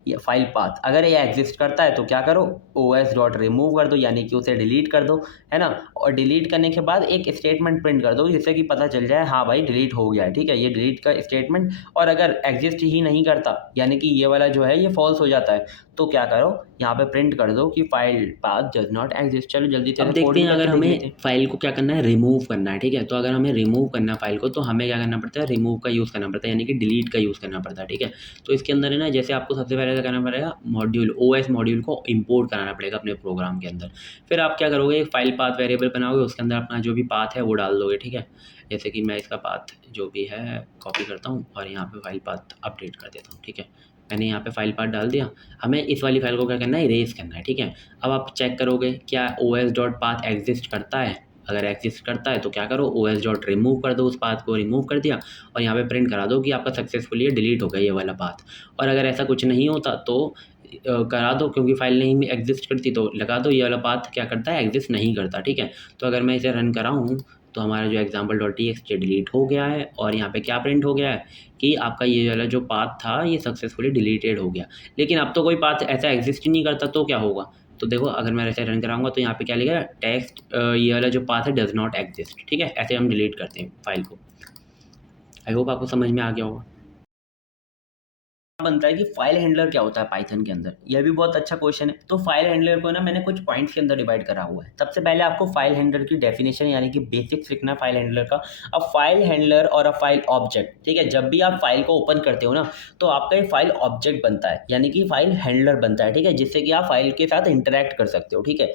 ये फाइल पाथ, अगर ये एग्जिस्ट करता है तो क्या करो, os डॉट रिमूव कर दो, यानी कि उसे डिलीट कर दो, है ना। और डिलीट करने के बाद एक स्टेटमेंट प्रिंट कर दो जिससे कि पता चल जाए हाँ भाई डिलीट हो गया है। ठीक है, ये डिलीट का स्टेटमेंट, और अगर एग्जिस्ट ही नहीं करता यानी कि ये वाला जो है ये फॉल्स हो जाता है, तो क्या करो, यहाँ पे प्रिंट कर दो कि file path does not exist. चलो जल्दी से अब देखते हैं अगर हमें फाइल को क्या करना है, रिमूव करना है। ठीक है, तो अगर हमें रिमूव करना है फाइल को तो हमें क्या करना पड़ता है, रिमूव का यूज़ करना पड़ता है, यानी कि डिलीट का यूज़ करना पड़ता है। ठीक है, तो इसके अंदर है ना, जैसे आपको सबसे पहले क्या करना पड़ेगा, मॉड्यूल ओएस मॉड्यूल को इंपोर्ट कराना पड़ेगा अपने प्रोग्राम के अंदर। फिर आप क्या करोगे, फाइल पाथ वेरिएबल बनाओगे, उसके अंदर अपना जो भी पाथ है वो डाल दोगे। ठीक है, जैसे कि मैं इसका पाथ जो भी है कॉपी करता हूँ और यहाँ पे फाइल पाथ अपडेट कर देता हूँ। ठीक है, मैंने यहाँ पे फाइल पाथ डाल दिया। हमें इस वाली फाइल को क्या करना है, इरेज करना है। ठीक है, अब आप चेक करोगे क्या os डॉट पाथ एग्जिस्ट करता है, अगर एग्जिस्ट करता है तो क्या करो, os डॉट रिमूव कर दो, उस पाथ को रिमूव कर दिया और यहाँ पे प्रिंट करा दो कि आपका सक्सेसफुली डिलीट हो गया ये वाला पाथ। और अगर ऐसा कुछ नहीं होता तो करा दो, क्योंकि फाइल नहीं एग्जिस्ट करती तो लगा दो ये वाला पाथ क्या करता है, एग्जिस्ट नहीं करता। ठीक है, तो अगर मैं इसे रन कराऊँ तो हमारा जो एग्जाम्पल डॉट txt डिलीट हो गया है और यहाँ पे क्या प्रिंट हो गया है कि आपका ये वाला जो पाथ था ये सक्सेसफुली डिलीटेड हो गया। लेकिन अब तो कोई पाथ ऐसा एग्जिस्ट ही नहीं करता, तो क्या होगा, तो देखो अगर मैं ऐसे रन कराऊंगा तो यहाँ पे क्या लिखा है, टेक्स्ट ये वाला जो पाथ है डज नॉट एग्जिस्ट। ठीक है, ऐसे हम डिलीट करते हैं फाइल को। आई होप आपको समझ में आ गया होगा। बनता है कि फाइल हैंडलर क्या होता है पाइथन के अंदर, यह भी बहुत अच्छा क्वेश्चन है। तो फाइल हैंडलर को ना मैंने कुछ पॉइंट्स के अंदर डिवाइड करा हुआ है। सबसे पहले आपको फाइल हैंडलर की डेफिनेशन यानी कि बेसिक्स लिखना है फाइल हैंडलर का। अब फाइल हैंडलर और अ फाइल ऑब्जेक्ट, ठीक है, जब भी आप फाइल को ओपन करते हो ना तो आपका एक फाइल ऑब्जेक्ट बनता है यानी कि फाइल हैंडलर बनता है। ठीक है, जिससे कि आप फाइल के साथ इंटरेक्ट कर सकते हो। ठीक है,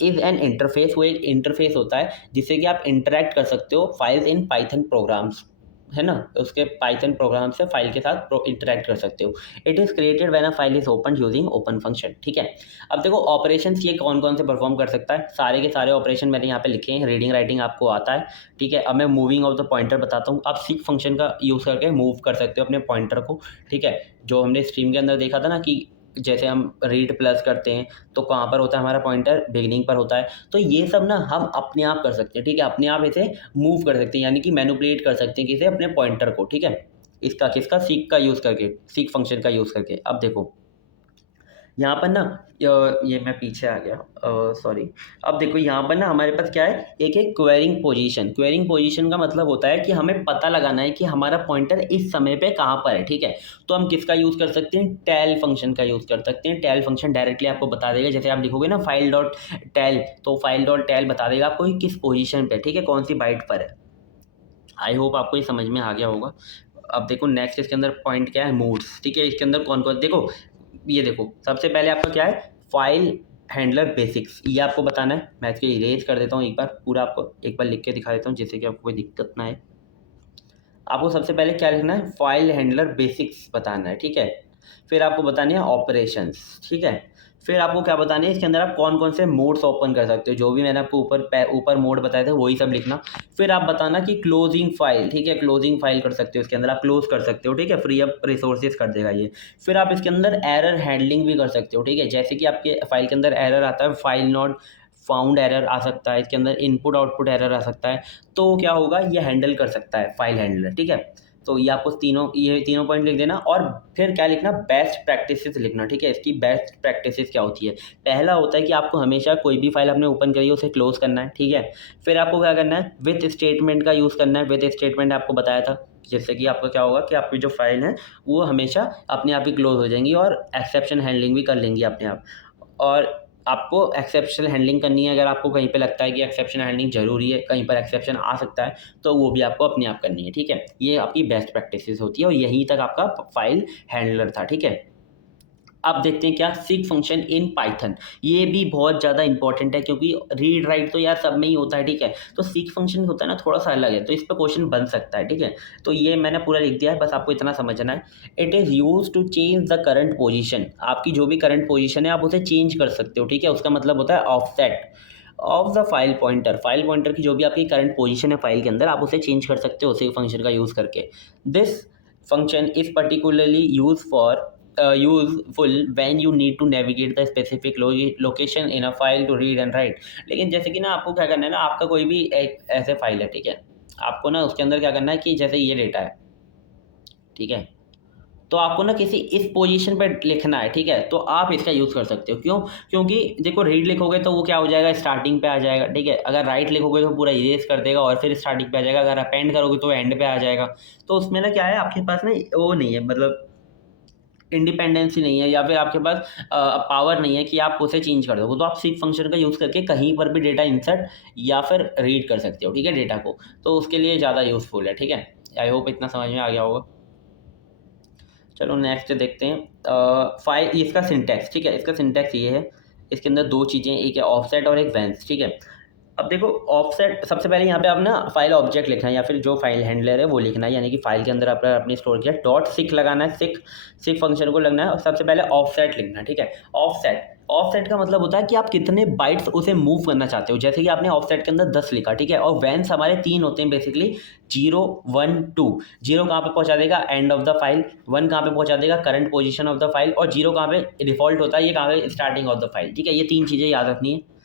इज एन इंटरफेस, वो एक इंटरफेस होता है जिससे कि आप इंटरेक्ट कर सकते हो फाइल्स इन पाइथन प्रोग्राम्स, है ना, उसके पाइथन प्रोग्राम से फाइल के साथ इंटरेक्ट कर सकते हो। It is created when a file is open using open function. ठीक है, अब देखो ऑपरेशंस ये कौन कौन से परफॉर्म कर सकता है, सारे के सारे ऑपरेशन मैंने यहाँ पे लिखे हैं। रीडिंग राइटिंग आपको आता है। ठीक है, अब मैं मूविंग ऑफ द पॉइंटर बताता हूँ। आप सीक फंक्शन का यूज़ करके मूव कर सकते हो अपने पॉइंटर को। ठीक है, जो हमने स्ट्रीम के अंदर देखा था ना कि जैसे हम रीड प्लस करते हैं तो कहाँ पर होता है हमारा पॉइंटर, बिगिनिंग पर होता है। तो ये सब ना हम अपने आप कर सकते हैं। ठीक है, अपने आप इसे मूव कर सकते हैं यानी कि मैनिपुलेट कर सकते हैं किसे, अपने पॉइंटर को। ठीक है, इसका किसका, सीक का यूज़ करके, सीक फंक्शन का यूज़ करके। अब देखो यहाँ पर ना ये मैं पीछे आ गया, सॉरी। अब देखो यहाँ पर ना हमारे पास क्या है, एक है क्वेरिंग पोजीशन। क्वेरिंग पोजीशन का मतलब होता है कि हमें पता लगाना है कि हमारा पॉइंटर इस समय पे कहाँ पर है। ठीक है, तो हम किसका यूज़ कर सकते हैं, टेल फंक्शन का यूज़ कर सकते हैं। टेल फंक्शन डायरेक्टली आपको बता देगा, जैसे आप लिखोगे ना फाइल डॉट टेल, तो फाइल डॉट टेल बता देगा आपको कि किस पोजीशन पे, ठीक है, कौन सी बाइट पर है। आई होप आपको ये समझ में आ गया होगा। अब देखो नेक्स्ट इसके अंदर पॉइंट क्या है, मूड्स। ठीक है, इसके अंदर कौन कौन, देखो ये देखो सबसे पहले आपका क्या है, फाइल हैंडलर बेसिक्स, ये आपको बताना है। मैं इसको इरेज कर देता हूँ एक बार, पूरा आपको एक बार लिख के दिखा देता हूँ जिससे कि आपको कोई दिक्कत ना आए। आपको सबसे पहले क्या लिखना है, फाइल हैंडलर बेसिक्स बताना है। ठीक है, फिर आपको बताने हैं ऑपरेशंस। ठीक है, फिर आपको क्या बताने है, इसके अंदर आप कौन कौन से मोड्स ओपन कर सकते हो, जो भी मैंने आपको ऊपर मोड बताए थे वही सब लिखना। फिर आप बताना कि क्लोजिंग फाइल, ठीक है, क्लोजिंग फाइल कर सकते हो, इसके अंदर आप क्लोज कर सकते हो। ठीक है, फ्री अप रिसोर्सेज कर देगा ये। फिर आप इसके अंदर एरर हैंडलिंग भी कर सकते हो। ठीक है, जैसे कि आपके फाइल के अंदर एरर आता है, फाइल नॉट फाउंड एरर आ सकता है, इसके अंदर इनपुट आउटपुट एरर आ सकता है, तो क्या होगा, ये हैंडल कर सकता है फाइल हैंडलर। ठीक है, तो ये आपको ये तीनों पॉइंट लिख देना। और फिर क्या लिखना, बेस्ट प्रैक्टिसेस लिखना। ठीक है, इसकी बेस्ट प्रैक्टिसेस क्या होती है, पहला होता है कि आपको हमेशा कोई भी फाइल आपने ओपन करी है उसे क्लोज करना है। ठीक है, फिर आपको क्या करना है, विथ स्टेटमेंट का यूज़ करना है। विथ स्टेटमेंट आपको बताया था जिससे कि आपका क्या होगा कि आपकी जो फाइल है वो हमेशा अपने आप ही क्लोज हो जाएंगी और एक्सेप्शन हैंडलिंग भी कर लेंगी अपने आप। और आपको एक्सेप्शन हैंडलिंग करनी है, अगर आपको कहीं पे लगता है कि एक्सेप्शन हैंडलिंग ज़रूरी है, कहीं पर एक्सेप्शन आ सकता है, तो वो भी आपको अपने आप करनी है, ठीक है। ये आपकी बेस्ट प्रैक्टिसेस होती है और यहीं तक आपका फाइल हैंडलर था, ठीक है। अब देखते हैं क्या सिग फंक्शन इन पाइथन। ये भी बहुत ज़्यादा इंपॉर्टेंट है क्योंकि रीड राइट तो यार सब में ही होता है, ठीक है। तो सिग फंक्शन होता है ना थोड़ा सा अलग है, तो इस पर क्वेश्चन बन सकता है, ठीक है। तो ये मैंने पूरा लिख दिया है, बस आपको इतना समझना है। It is use to change the current position. आपकी जो भी करंट पोजिशन है आप उसे चेंज कर सकते हो, ठीक है। उसका मतलब होता है offset of the file pointer की जो भी आपकी करंट पोजीशन है फाइल के अंदर, आप उसे चेंज कर सकते हो सिग फंक्शन का यूज़ करके। This function is particularly use for useful when you need to navigate the specific location in a file to read and write. लेकिन जैसे कि ना आपको क्या करना है ना, आपका कोई भी एक ऐसे फाइल है, ठीक है। आपको ना उसके अंदर क्या करना है कि जैसे ये डेटा है, ठीक है। तो आपको ना किसी इस पोजीशन पे लिखना है, ठीक है। तो आप इसका यूज़ कर सकते हो, क्यों? क्योंकि देखो रीड लिखोगे तो वो क्या हो जाएगा, स्टार्टिंग पे आ जाएगा, ठीक है। अगर राइट लिखोगे तो पूरा इरेज कर देगा और फिर स्टार्टिंग पे आ जाएगा। अगर अपेंड करोगे तो एंड पे आ जाएगा। तो उसमें ना क्या है, आपके पास ना वो नहीं है, मतलब इंडिपेंडेंसी नहीं है, या फिर आपके पास पावर नहीं है कि आप उसे चेंज कर दोगे। तो आप सीक फंक्शन का यूज़ करके कहीं पर भी डेटा इंसर्ट या फिर रीड कर सकते हो, ठीक है, डेटा को। तो उसके लिए ज़्यादा यूज़फुल है, ठीक है। आई होप इतना समझ में आ गया होगा। चलो नेक्स्ट देखते हैं फाइल इसका सिंटैक्स, ठीक है। इसका सिंटैक्स ये है, इसके अंदर दो चीज़ें, एक है ऑफसेट और एक वेंस, ठीक है। अब देखो ऑफसेट, सबसे पहले यहाँ पे आप ना फाइल ऑब्जेक्ट लिखना है या फिर जो फाइल हैंडलर है वो लिखना है, यानी कि फाइल के अंदर आपने अपने स्टोर किया डॉट सिक लगाना है, सिक सिक फंक्शन को लगना है और सबसे पहले ऑफसेट लिखना है, ठीक है। ऑफसेट ऑफसेट का मतलब होता है कि आप कितने बाइट्स उसे मूव करना चाहते हो। जैसे कि आपने ऑफसेट के अंदर 10 लिखा, ठीक है। और वैन्स हमारे 3 होते हैं बेसिकली, 0 1 2। 0 कहाँ पे पहुँचा देगा, एंड ऑफ द फाइल। 1 कहाँ पे पहुँचा देगा, current position of the file. और 0 कहाँ पे डिफॉल्ट होता है, ये कहाँ पे, स्टार्टिंग ऑफ द फाइल, ठीक है। ये 3 चीज़ें याद रखनी है।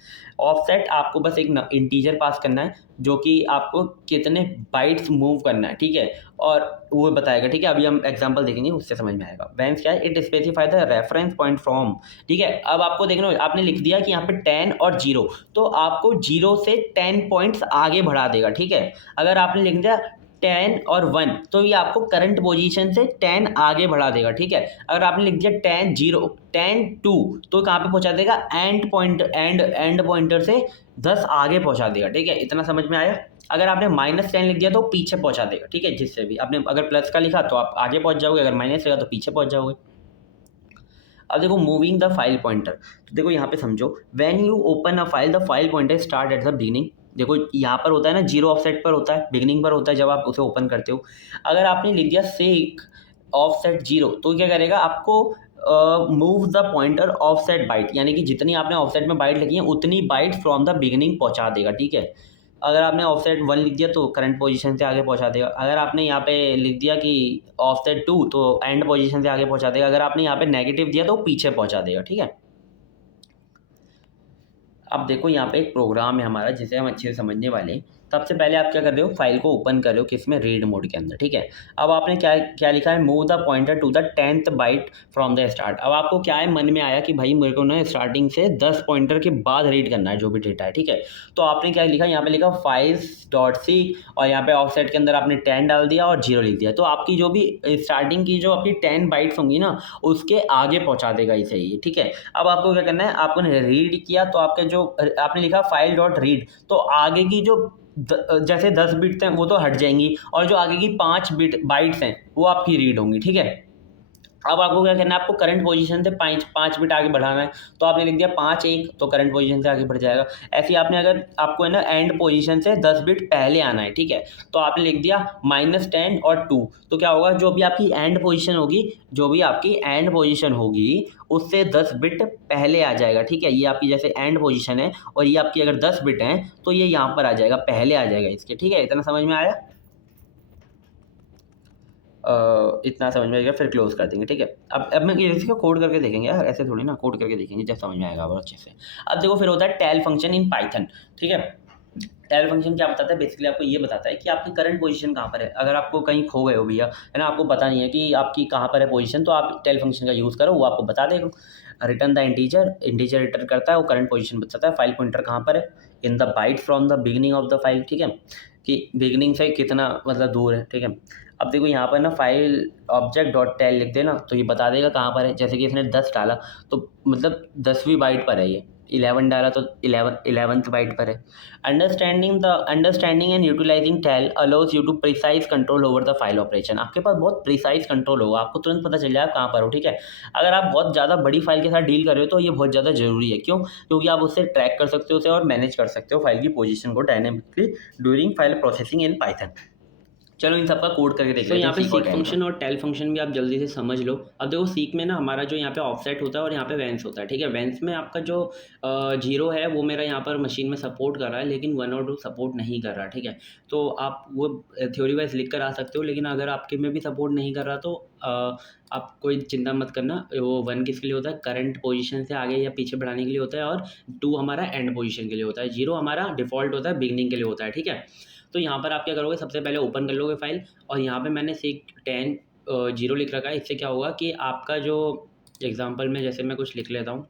ऑफसेट आपको बस एक इंटीजर पास करना है जो कि आपको कितने बाइट्स मूव करना है, ठीक है। और वो बताएगा, ठीक है। अभी हम एग्जांपल देखेंगे, उससे समझ में आएगा। वेंस क्या है, it specify the reference point from, ठीक है। अब आपको देखना, आपने लिख दिया कि यहाँ पे 10 और 0, तो आपको 0 से 10 पॉइंट्स आगे बढ़ा देगा, ठीक है। अगर आपने लिख दिया 10 और 1, तो ये आपको करंट पोजीशन से 10 आगे बढ़ा देगा, ठीक है। अगर आपने लिख दिया 10 0 10 2, तो कहाँ पे पहुँचा देगा, एंड पॉइंटर से 10 आगे पहुँचा देगा, ठीक है। इतना समझ में आया। अगर आपने -10 लिख दिया तो पीछे पहुँचा देगा, ठीक है। जिससे भी आपने अगर प्लस का लिखा तो आप आगे पहुँच जाओगे, अगर माइनस लिखा तो पीछे पहुँच जाओगे। अब देखो मूविंग द फाइल पॉइंटर, तो देखो यहाँ पे समझो, when you open a file the file pointer start at the beginning. देखो यहाँ पर होता है ना, 0 ऑफसेट पर होता है, बिगिनिंग पर होता है जब आप उसे ओपन करते हो। अगर आपने लिख दिया सेक ऑफसेट 0, तो क्या करेगा, आपको move the pointer offset byte, यानी कि जितनी आपने ऑफसेट में बाइट लिखी है उतनी बाइट फ्रॉम द बिगिनिंग पहुँचा देगा, ठीक है। अगर आपने ऑफसेट 1 लिख दिया तो करंट पोजीशन से आगे पहुँचा देगा। अगर आपने यहाँ पे लिख दिया कि ऑफसेट 2, तो एंड पोजीशन से आगे पहुँचा देगा। अगर आपने यहाँ पे नेगेटिव दिया तो पीछे पहुँचा देगा, ठीक है। अब देखो यहाँ पे एक प्रोग्राम है हमारा जिसे हम अच्छे से समझने वाले हैं। सबसे पहले आप क्या कर रहे हो, फाइल को ओपन कर रहे हो किसमें, रीड मोड के अंदर, ठीक है। अब आपने क्या क्या लिखा है, move the pointer to the 10th byte from the start. अब आपको क्या है, मन में आया कि भाई मेरे को ना स्टार्टिंग से 10 पॉइंटर के बाद रीड करना है जो भी डेटा है, ठीक है। तो आपने क्या लिखा, यहाँ पे लिखा फाइल्स डॉट सी, और यहाँ पे ऑफसेट के अंदर आपने 10 डाल दिया और 0 लिख दिया। तो आपकी जो भी स्टार्टिंग की जो आपकी 10 बाइट्स होंगी ना, उसके आगे पहुँचा देगा इसे ये, ठीक है। अब आपको क्या करना है, आपने रीड किया तो आपके जो आपने लिखा फाइल डॉट रीड, तो आगे की जो जैसे 10 बिट्स हैं वो तो हट जाएंगी, और जो आगे की 5 बाइट्स हैं वो आपकी रीड होंगी, ठीक है। अब आपको क्या करना है, आपको करंट पोजीशन से 5 बिट आगे बढ़ाना है। तो आपने लिख दिया 5 1, तो करंट पोजीशन से आगे बढ़ जाएगा। ऐसे ही आपने, अगर आपको है ना एंड पोजीशन से 10 बिट पहले आना है, ठीक है। तो आपने लिख दिया -10 और 2, तो क्या होगा, जो भी आपकी एंड पोजीशन होगी उससे 10 बिट पहले आ जाएगा, ठीक है। ये आपकी जैसे एंड पोजीशन है और ये आपकी अगर 10 बिट हैं तो ये यहाँ पर आ जाएगा, पहले आ जाएगा इसके, ठीक है। इतना समझ में आया। इतना समझ में आ गया, फिर क्लोज़ कर देंगे, ठीक है। अब मैं ये इसको कोड करके देखेंगे यार, ऐसे थोड़ी ना, कोड करके देखेंगे जब समझ में आएगा और अच्छे से। अब देखो फिर होता है टेल फंक्शन इन पाइथन, ठीक है। टेल फंक्शन क्या बताता है, बेसिकली आपको ये बताता है कि आपकी करंट पोजीशन कहाँ पर है। अगर आपको कहीं खो गए हो भैया, है ना, आपको पता नहीं है कि आपकी कहाँ पर है पोजीशन, तो आप टेल फंक्शन का यूज़ करो, वो आपको बता देगा। Return the integer, integer return करता है, वो करंट पोजीशन बताता है, फाइल पॉइंटर कहाँ पर है, in the byte from the beginning of the file, ठीक है, कि बिगिनिंग से कितना मतलब दूर है, ठीक है। अब देखो यहाँ पर ना फाइल ऑब्जेक्ट डॉट टेल लिख देना तो ये बता देगा कहाँ पर है। जैसे कि इसने 10 डाला तो मतलब 10वीं बाइट पर है ये, 11 डाला तो 11th बाइट पर है। Understanding and utilizing tell allows you to precise control over the file operation. आपके पास बहुत प्रिसाइज कंट्रोल होगा, आपको तुरंत पता चल जाएगा कहाँ पर हो, ठीक है। अगर आप बहुत ज़्यादा बड़ी फाइल के साथ डील कर रहे हो तो ये बहुत ज़्यादा ज़रूरी है। क्यों? क्योंकि आप उससे ट्रैक कर सकते हो उसे और मैनेज कर सकते हो फाइल की पोजीशन को dynamically during file processing in Python. चलो इन सबका कोड करके देख तो लेते यहाँ हैं पे सीक और सीक टेल का। फंक्शन और टेल फंक्शन भी आप जल्दी से समझ लो। अब देखो सीक में ना हमारा जो यहाँ पे ऑफसेट होता है और यहाँ पे वेंस होता है, ठीक है। वेंस में आपका जो 0 है वो मेरा यहाँ पर मशीन में सपोर्ट कर रहा है, लेकिन 1 और 2 सपोर्ट नहीं कर रहा, ठीक है। तो आप वो थ्योरी वाइज लिख कर आ सकते हो, लेकिन अगर आपके में भी सपोर्ट नहीं कर रहा तो आप कोई चिंता मत करना। वो 1 किसके लिए होता है? करंट पोजीशन से आगे या पीछे बढ़ाने के लिए होता है, और 2 हमारा एंड पोजीशन के लिए होता है, 0 हमारा डिफ़ॉल्ट होता है, बिगनिंग के लिए होता है, ठीक है। तो यहाँ पर आप क्या करोगे, सबसे पहले ओपन कर लोगे फाइल, और यहाँ पे मैंने सीक 10 0 लिख रखा है। इससे क्या होगा कि आपका जो एग्जांपल में जैसे मैं कुछ लिख लेता हूँ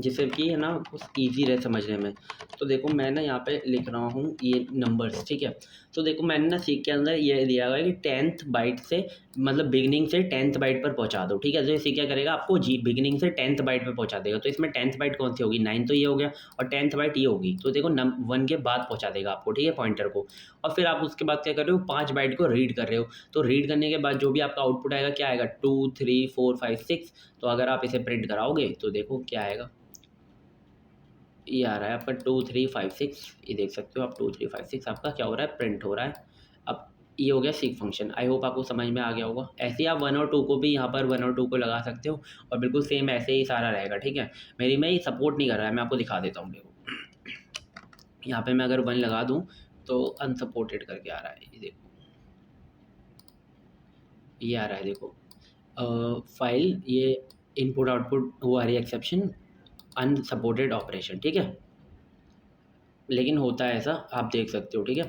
जिससे कि है ना कुछ ईजी रहे समझने में। तो देखो मैं ना यहाँ पे लिख रहा हूँ ये नंबर्स, ठीक है। तो देखो मैंने ना सीक के अंदर ये दिया हुआ है कि 10th बाइट से मतलब बिगनिंग से 10th बाइट पर पहुँचा दो, ठीक है। तो ये सीक क्या करेगा, आपको जी बिगनिंग से 10th बाइट पर पहुँचा देगा। तो इसमें 10th बाइट कौन सी होगी? 9 तो ये हो गया, और 10th बाइट ये होगी। तो देखो 1 के बाद पहुँचा देगा आपको, ठीक है, पॉइंटर को। और फिर आप उसके बाद क्या कर रहे हो, 5 बाइट को रीड कर रहे हो। तो रीड करने के बाद जो भी आपका आउटपुट आएगा क्या आएगा? 2 3 4 5 6। तो अगर आप इसे प्रिंट कराओगे तो देखो क्या आएगा, ये आ रहा है आपका 2 3 5 6। ये देख सकते हो आप 2 3 5 6 आपका क्या हो रहा है, प्रिंट हो रहा है। अब ये हो गया सीक फंक्शन। आई होप आपको समझ में आ गया होगा। ऐसे ही आप 1 और 2 को भी यहाँ पर 1 और 2 को लगा सकते हो, और बिल्कुल सेम ऐसे ही सारा रहेगा, ठीक है। मेरी में ये सपोर्ट नहीं कर रहा है, मैं आपको दिखा देता हूँ। देखो यहाँ पे मैं अगर 1 लगा दूँ तो अनसपोर्टेड करके आ रहा है, ये देखो ये आ रहा है। देखो फाइल ये इनपुट आउटपुट वो आ रही है एक्सेप्शन अनसपोर्टेड ऑपरेशन, ठीक है। लेकिन होता है ऐसा, आप देख सकते हो, ठीक है।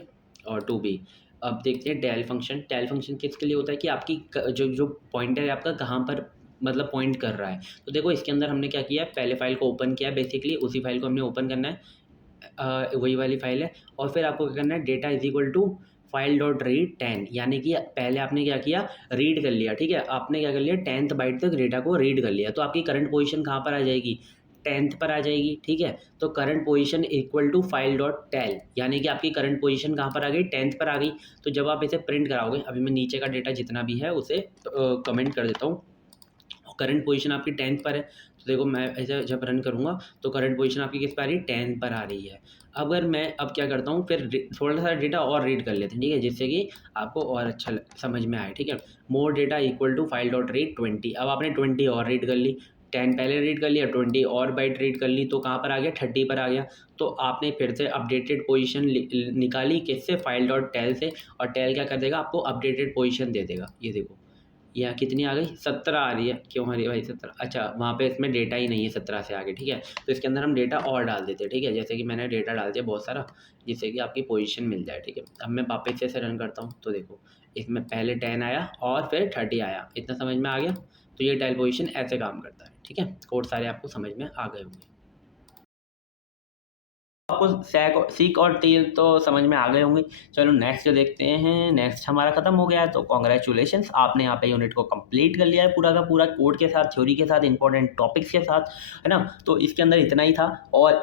और 2 भी। अब देखते हैं टेल फंक्शन। टेल फंक्शन किसके लिए होता है कि आपकी जो जो पॉइंटर है आपका कहाँ पर मतलब पॉइंट कर रहा है। तो देखो इसके अंदर हमने क्या किया है, पहले फाइल को ओपन किया, बेसिकली उसी फाइल को हमने ओपन करना है, वही वाली फाइल है। और फिर आपको क्या करना है, data is equal to file dot read 10, यानी कि पहले आपने क्या किया, रीड कर लिया, ठीक है। आपने क्या कर लिया, 10th बाइट तक डेटा को रीड कर लिया। तो आपकी करंट पोजीशन कहाँ पर आ जाएगी? 10th पर आ जाएगी, ठीक है। तो current position equal to file dot tell, यानी कि आपकी करंट पोजीशन कहाँ पर आ गई? 10th पर आ गई। तो जब आप इसे प्रिंट कराओगे, अभी मैं नीचे का डेटा जितना भी है उसे कमेंट कर देता हूँ। करंट पोजीशन आपकी 10th पर है, तो देखो मैं ऐसे जब रन करूँगा तो करंट पोजीशन आपकी किस पर आ रही है? 10 पर आ रही है। अगर मैं अब क्या करता हूँ, फिर थोड़ा सा डेटा और रीड कर लेते हैं, ठीक है, जिससे कि आपको और अच्छा समझ में आए, ठीक है। More data equal to file dot read 20। अब आपने 20 और रीड कर ली, 10 पहले रीड कर लिया, 20 और बाइट रीड कर ली, तो कहाँ पर आ गया? 30 पर आ गया। तो आपने फिर से अपडेटेड पोजीशन निकाली किससे? फाइल डॉट टेल से, और टेल क्या कर देगा? आपको अपडेटेड पोजीशन दे देगा। ये देखो यहाँ कितनी आ गई? 17 आ रही है। क्यों आ रही है भाई 17? अच्छा वहाँ पे इसमें डेटा ही नहीं है 17 से आगे, ठीक है। तो इसके अंदर हम डेटा और डाल देते हैं, ठीक है। जैसे कि मैंने डेटा डाल दिया बहुत सारा, जिससे कि आपकी पोजीशन मिल जाए, ठीक है। अब मैं वापस से रन करता हूँ तो देखो इसमें पहले 10 आया और फिर 30 आया। इतना समझ में आ गया? तो ये टेल पोजीशन ऐसे काम करता है, ठीक है। कोड सारे आपको समझ में आ गए होंगे। आपको सीक और टेल तो समझ में आ गए होंगे। चलो नेक्स्ट जो देखते हैं, नेक्स्ट हमारा खत्म हो गया है, तो कॉन्ग्रेचुलेशंस, आपने यहाँ पे यूनिट को कंप्लीट कर लिया है पूरा का पूरा, कोड के साथ, थ्योरी के साथ, इंपॉर्टेंट टॉपिक्स के साथ, है ना। तो इसके अंदर इतना ही था। और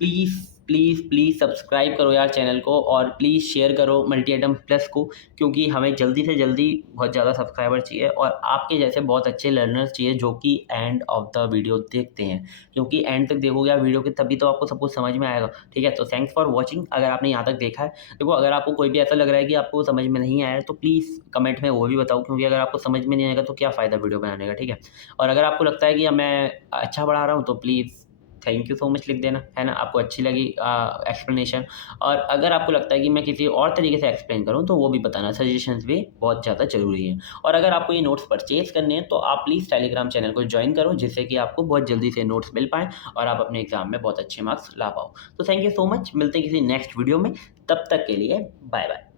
प्लीज़ प्लीज़ प्लीज़ सब्सक्राइब करो यार चैनल को, और प्लीज़ शेयर करो मल्टी एटम प्लस को, क्योंकि हमें जल्दी से जल्दी बहुत ज़्यादा सब्सक्राइबर चाहिए, और आपके जैसे बहुत अच्छे लर्नर्स चाहिए जो कि एंड ऑफ द वीडियो देखते हैं। क्योंकि एंड तक देखोगे आप वीडियो के तभी तो आपको सब कुछ समझ में आएगा, ठीक है। तो थैंक्स फॉर वॉचिंग। अगर आपने यहाँ तक देखा है, देखो अगर आपको कोई भी ऐसा लग रहा है कि आपको समझ में नहीं आया है तो प्लीज़ कमेंट में वो भी बताओ, क्योंकि अगर आपको समझ में नहीं आएगा तो क्या फ़ायदा वीडियो बनाने का, ठीक है। और अगर आपको लगता है कि मैं अच्छा पढ़ा रहा हूँ तो please thank you so much लिख देना, है ना। आपको अच्छी लगी एक्सप्लेनेशन, और अगर आपको लगता है कि मैं किसी और तरीके से एक्सप्लेन करूँ तो वो भी बताना, सजेशंस भी बहुत ज़्यादा ज़रूरी हैं। और अगर आपको ये नोट्स परचेज़ करने हैं तो आप प्लीज़ टेलीग्राम चैनल को ज्वाइन करो, जिससे कि आपको बहुत जल्दी से नोट्स मिल पाएँ और आप अपने एग्ज़ाम में बहुत अच्छे मार्क्स ला पाओ। तो थैंक यू सो मच, मिलते हैं किसी नेक्स्ट वीडियो में, तब तक के लिए बाय बाय।